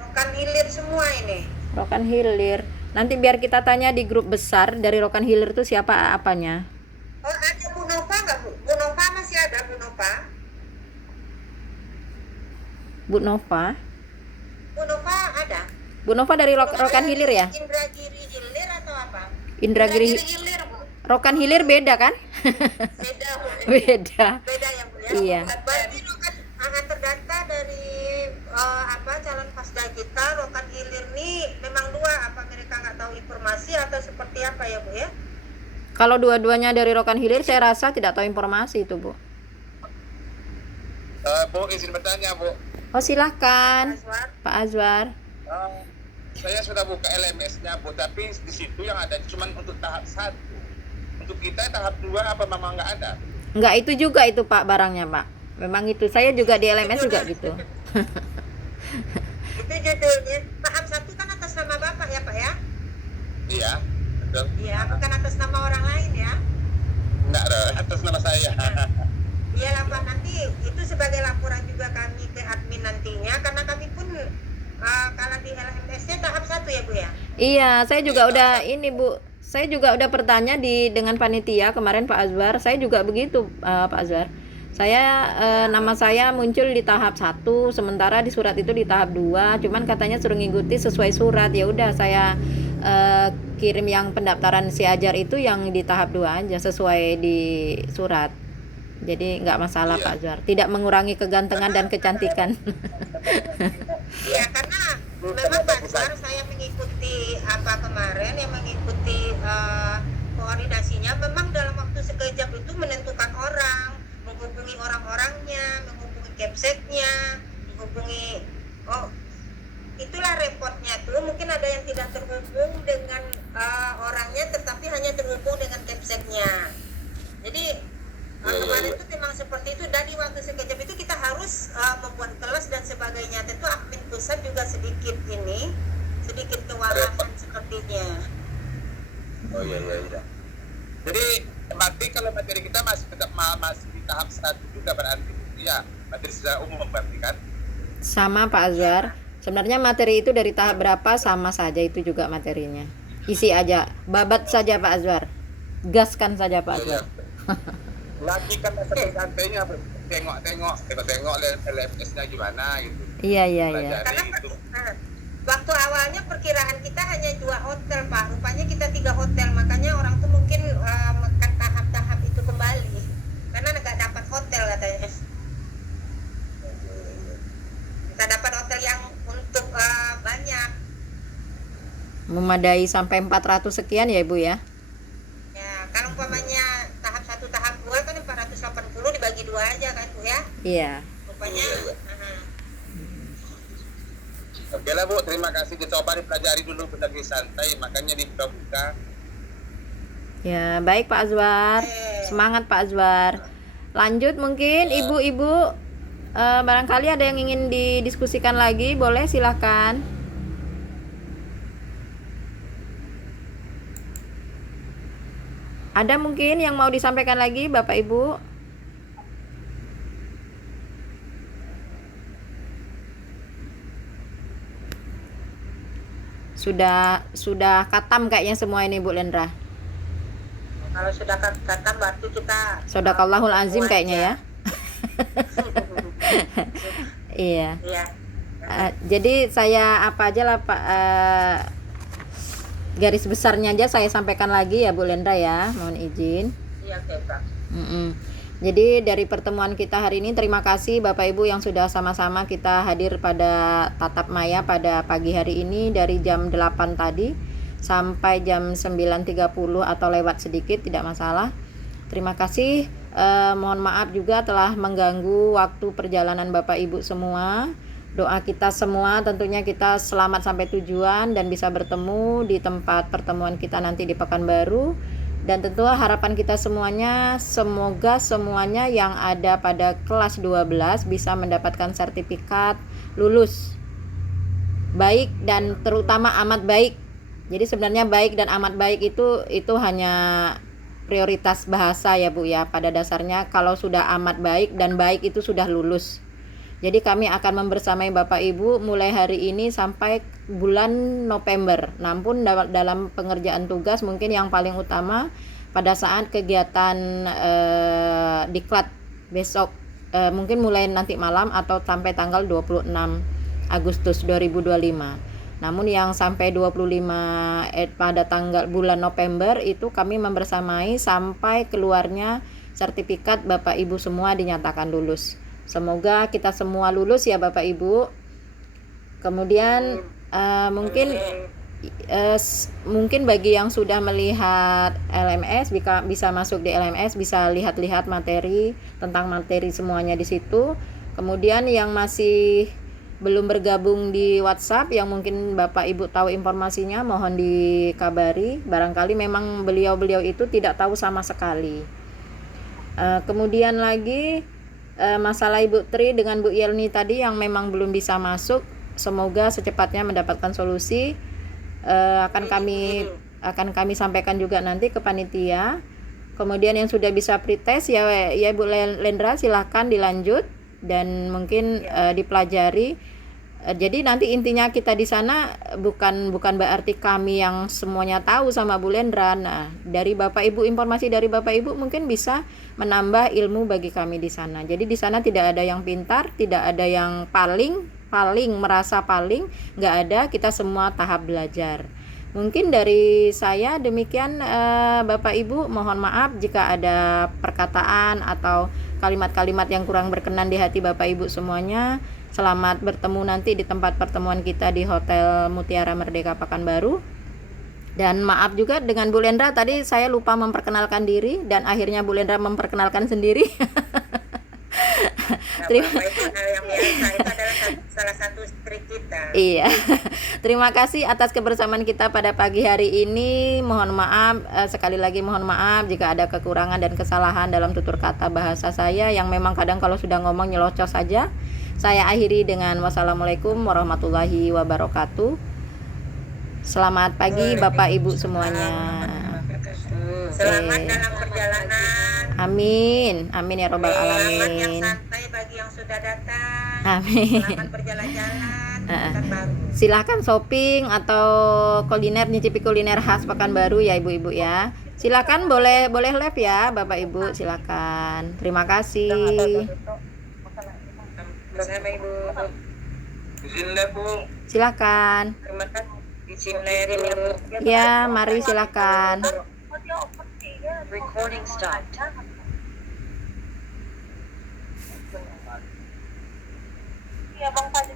Rokan Hilir semua ini. Rokan Hilir. Nanti biar kita tanya di grup besar dari Rokan Hilir itu siapa apanya. Oh ada Bu Nova nggak Bu? Bu Nova masih ada Bu Nova? Bu Nova? Bu Nova ada? Bu Nova dari Rokan Hilir ya? Indragiri Hilir atau apa? Indragiri Hilir Bu. Rokan Hilir beda kan? Beda Bu. Beda. Beda ya Bu ya? Iya. Berarti Rokan akan terdata dari calon pasda kita. Rokan Hilir ini memang 2, apa mereka nggak tahu informasi atau seperti apa ya Bu ya? Kalau dua-duanya dari Rokan Hilir saya rasa tidak tahu informasi itu Bu. Bu izin bertanya Bu. Oh silahkan Azwar. Pak Azwar. Saya sudah buka LMS-nya Bu, tapi di situ yang ada cuma untuk tahap 1. Untuk kita tahap 2 apa memang nggak ada? Enggak, itu juga itu Pak barangnya Pak. Memang itu, saya juga di LMS juga gitu. Itu judulnya. Tahap 1 kan atas nama Bapak ya Pak ya? Iya, betul. Iya, bukan atas nama orang lain ya? Enggak, atas nama saya. Iya lah Pak, nanti itu sebagai laporan juga kami ke admin nantinya, karena kami pun kalau di LMS-nya tahap 1 ya Bu ya? Iya, saya juga udah ini Bu. Saya juga udah bertanya dengan panitia kemarin Pak Azwar. Saya juga begitu Pak Azwar. Saya nama saya muncul di tahap 1, sementara di surat itu di tahap 2. Cuman katanya suruh ngikuti sesuai surat. Ya udah saya kirim yang pendaftaran si Ajar itu yang di tahap 2 aja sesuai di surat. Jadi nggak masalah Pak Azwar. Tidak mengurangi kegantengan dan kecantikan. Iya, karena memang Pak Azwar saya mengikuti kemarin yang mengikuti koordinasinya, memang dalam waktu sekejap itu menentukan orang, menghubungi orang-orangnya, menghubungi capseknya, menghubungi itulah repotnya tuh. Mungkin ada yang tidak terhubung dengan orangnya, tetapi hanya terhubung dengan capseknya. Jadi kemarin itu memang seperti itu, dan di waktu sekejap itu kita harus membuat kelas dan sebagainya. Tentu admin pusat juga sedikit kewalahan sepertinya. Oh iya. Jadi berarti kalau materi kita masih tetap masih di tahap 1 juga berarti ya, materi secara umum berarti kan? Sama Pak Azwar. Sebenarnya materi itu dari tahap berapa sama saja, itu juga materinya. Isi aja, babat saja Pak Azwar. Gaskan saja Pak Azwar. Lagi kan santainya tengok LMS-nya gimana gitu. Iya. Pelajari Karena itu. waktu awalnya perkiraan kita hanya 2 hotel Pak, rupanya kita 3 hotel, makanya orang tuh mungkin makan tahap-tahap itu kembali karena nggak dapat hotel katanya. Kita dapat hotel yang untuk banyak Memadai sampai 400 sekian ya Ibu ya. ya. Kalau umpamanya tahap 1 tahap 2 kan 480 dibagi 2 aja kan Bu ya, Iya. rupanya. Oke lah Bu, terima kasih. Dicoba dipelajari dulu pendaki santai, makanya dibuka-buka. Ya, baik Pak Azwar. Semangat Pak Azwar. Lanjut mungkin ibu-ibu, barangkali ada yang ingin didiskusikan lagi, boleh silahkan. Ada mungkin yang mau disampaikan lagi Bapak Ibu? Sudah katam kayaknya semua ini Bu Lendra. Kalau sudah kata berarti kita Sodaqallahul azim kayaknya ya. Iya. Iya. Jadi saya apa aja lah Pak, garis besarnya aja saya sampaikan lagi ya Bu Lendra ya, mohon izin. Iya Pak. Jadi dari pertemuan kita hari ini, terima kasih Bapak Ibu yang sudah sama-sama kita hadir pada Tatap Maya pada pagi hari ini dari jam 8 tadi sampai jam 9.30 atau lewat sedikit, tidak masalah. Terima kasih. Mohon maaf juga telah mengganggu waktu perjalanan Bapak Ibu semua. Doa kita semua tentunya kita selamat sampai tujuan dan bisa bertemu di tempat pertemuan kita nanti di Pekanbaru. Dan tentu harapan kita semuanya, semoga semuanya yang ada pada kelas 12 bisa mendapatkan sertifikat lulus baik dan terutama amat baik. Jadi sebenarnya baik dan amat baik itu hanya prioritas bahasa ya Bu ya. Pada dasarnya kalau sudah amat baik dan baik itu sudah lulus. Jadi kami akan membersamai Bapak Ibu mulai hari ini sampai bulan November. Namun dalam pengerjaan tugas mungkin yang paling utama pada saat kegiatan diklat besok, mungkin mulai nanti malam atau sampai tanggal 26 Agustus 2025. Namun yang sampai 25 pada tanggal bulan November itu kami membersamai sampai keluarnya sertifikat Bapak Ibu semua dinyatakan lulus. Semoga kita semua lulus ya Bapak Ibu. Kemudian mungkin bagi yang sudah melihat LMS bisa masuk di LMS, bisa lihat-lihat materi tentang materi semuanya di situ. Kemudian yang masih belum bergabung di WhatsApp yang mungkin Bapak Ibu tahu informasinya, mohon dikabari. Barangkali memang beliau-beliau itu tidak tahu sama sekali. Kemudian lagi masalah Ibu Tri dengan Bu Yelni tadi yang memang belum bisa masuk, semoga secepatnya mendapatkan solusi. Akan kami sampaikan juga nanti ke panitia. Kemudian yang sudah bisa pretest ya Bu Lendra silahkan dilanjut dan mungkin dipelajari. Jadi nanti intinya kita di sana bukan berarti kami yang semuanya tahu sama Bu Lendra. Nah, dari Bapak Ibu, informasi dari Bapak Ibu mungkin bisa menambah ilmu bagi kami di sana. Jadi di sana tidak ada yang pintar, tidak ada yang paling merasa paling, nggak ada, kita semua tahap belajar. Mungkin dari saya demikian Bapak Ibu, mohon maaf jika ada perkataan atau kalimat-kalimat yang kurang berkenan di hati Bapak Ibu semuanya. Selamat bertemu nanti di tempat pertemuan kita di Hotel Mutiara Merdeka Pekanbaru. Dan maaf juga dengan Bu Lendra tadi saya lupa memperkenalkan diri dan akhirnya Bu Lendra memperkenalkan sendiri. Terima kasih. Yang biasa itu adalah salah satu trik kita. Iya. Terima kasih atas kebersamaan kita pada pagi hari ini. Mohon maaf, sekali lagi mohon maaf jika ada kekurangan dan kesalahan dalam tutur kata bahasa saya yang memang kadang kalau sudah ngomong nyelocos saja. Saya akhiri dengan wassalamualaikum warahmatullahi wabarakatuh. Selamat pagi Bapak Ibu semuanya. Selamat dalam perjalanan. Amin. Amin ya robbal Selamat yang alamin. santai bagi yang sudah datang. Amin. Selamat berjalan-jalan ke Heeh. Pekanbaru. Silahkan shopping atau kuliner, nyicipi kuliner khas Pekanbaru ya ibu-ibu ya. Silakan boleh live ya Bapak Ibu, silakan. Terima kasih. Bersama Ibu. Izin deh Bu. Silakan. Terima kasih. Izin ya Bu. Ya, mari silakan. Recording stopped. Iya Bang Fadli.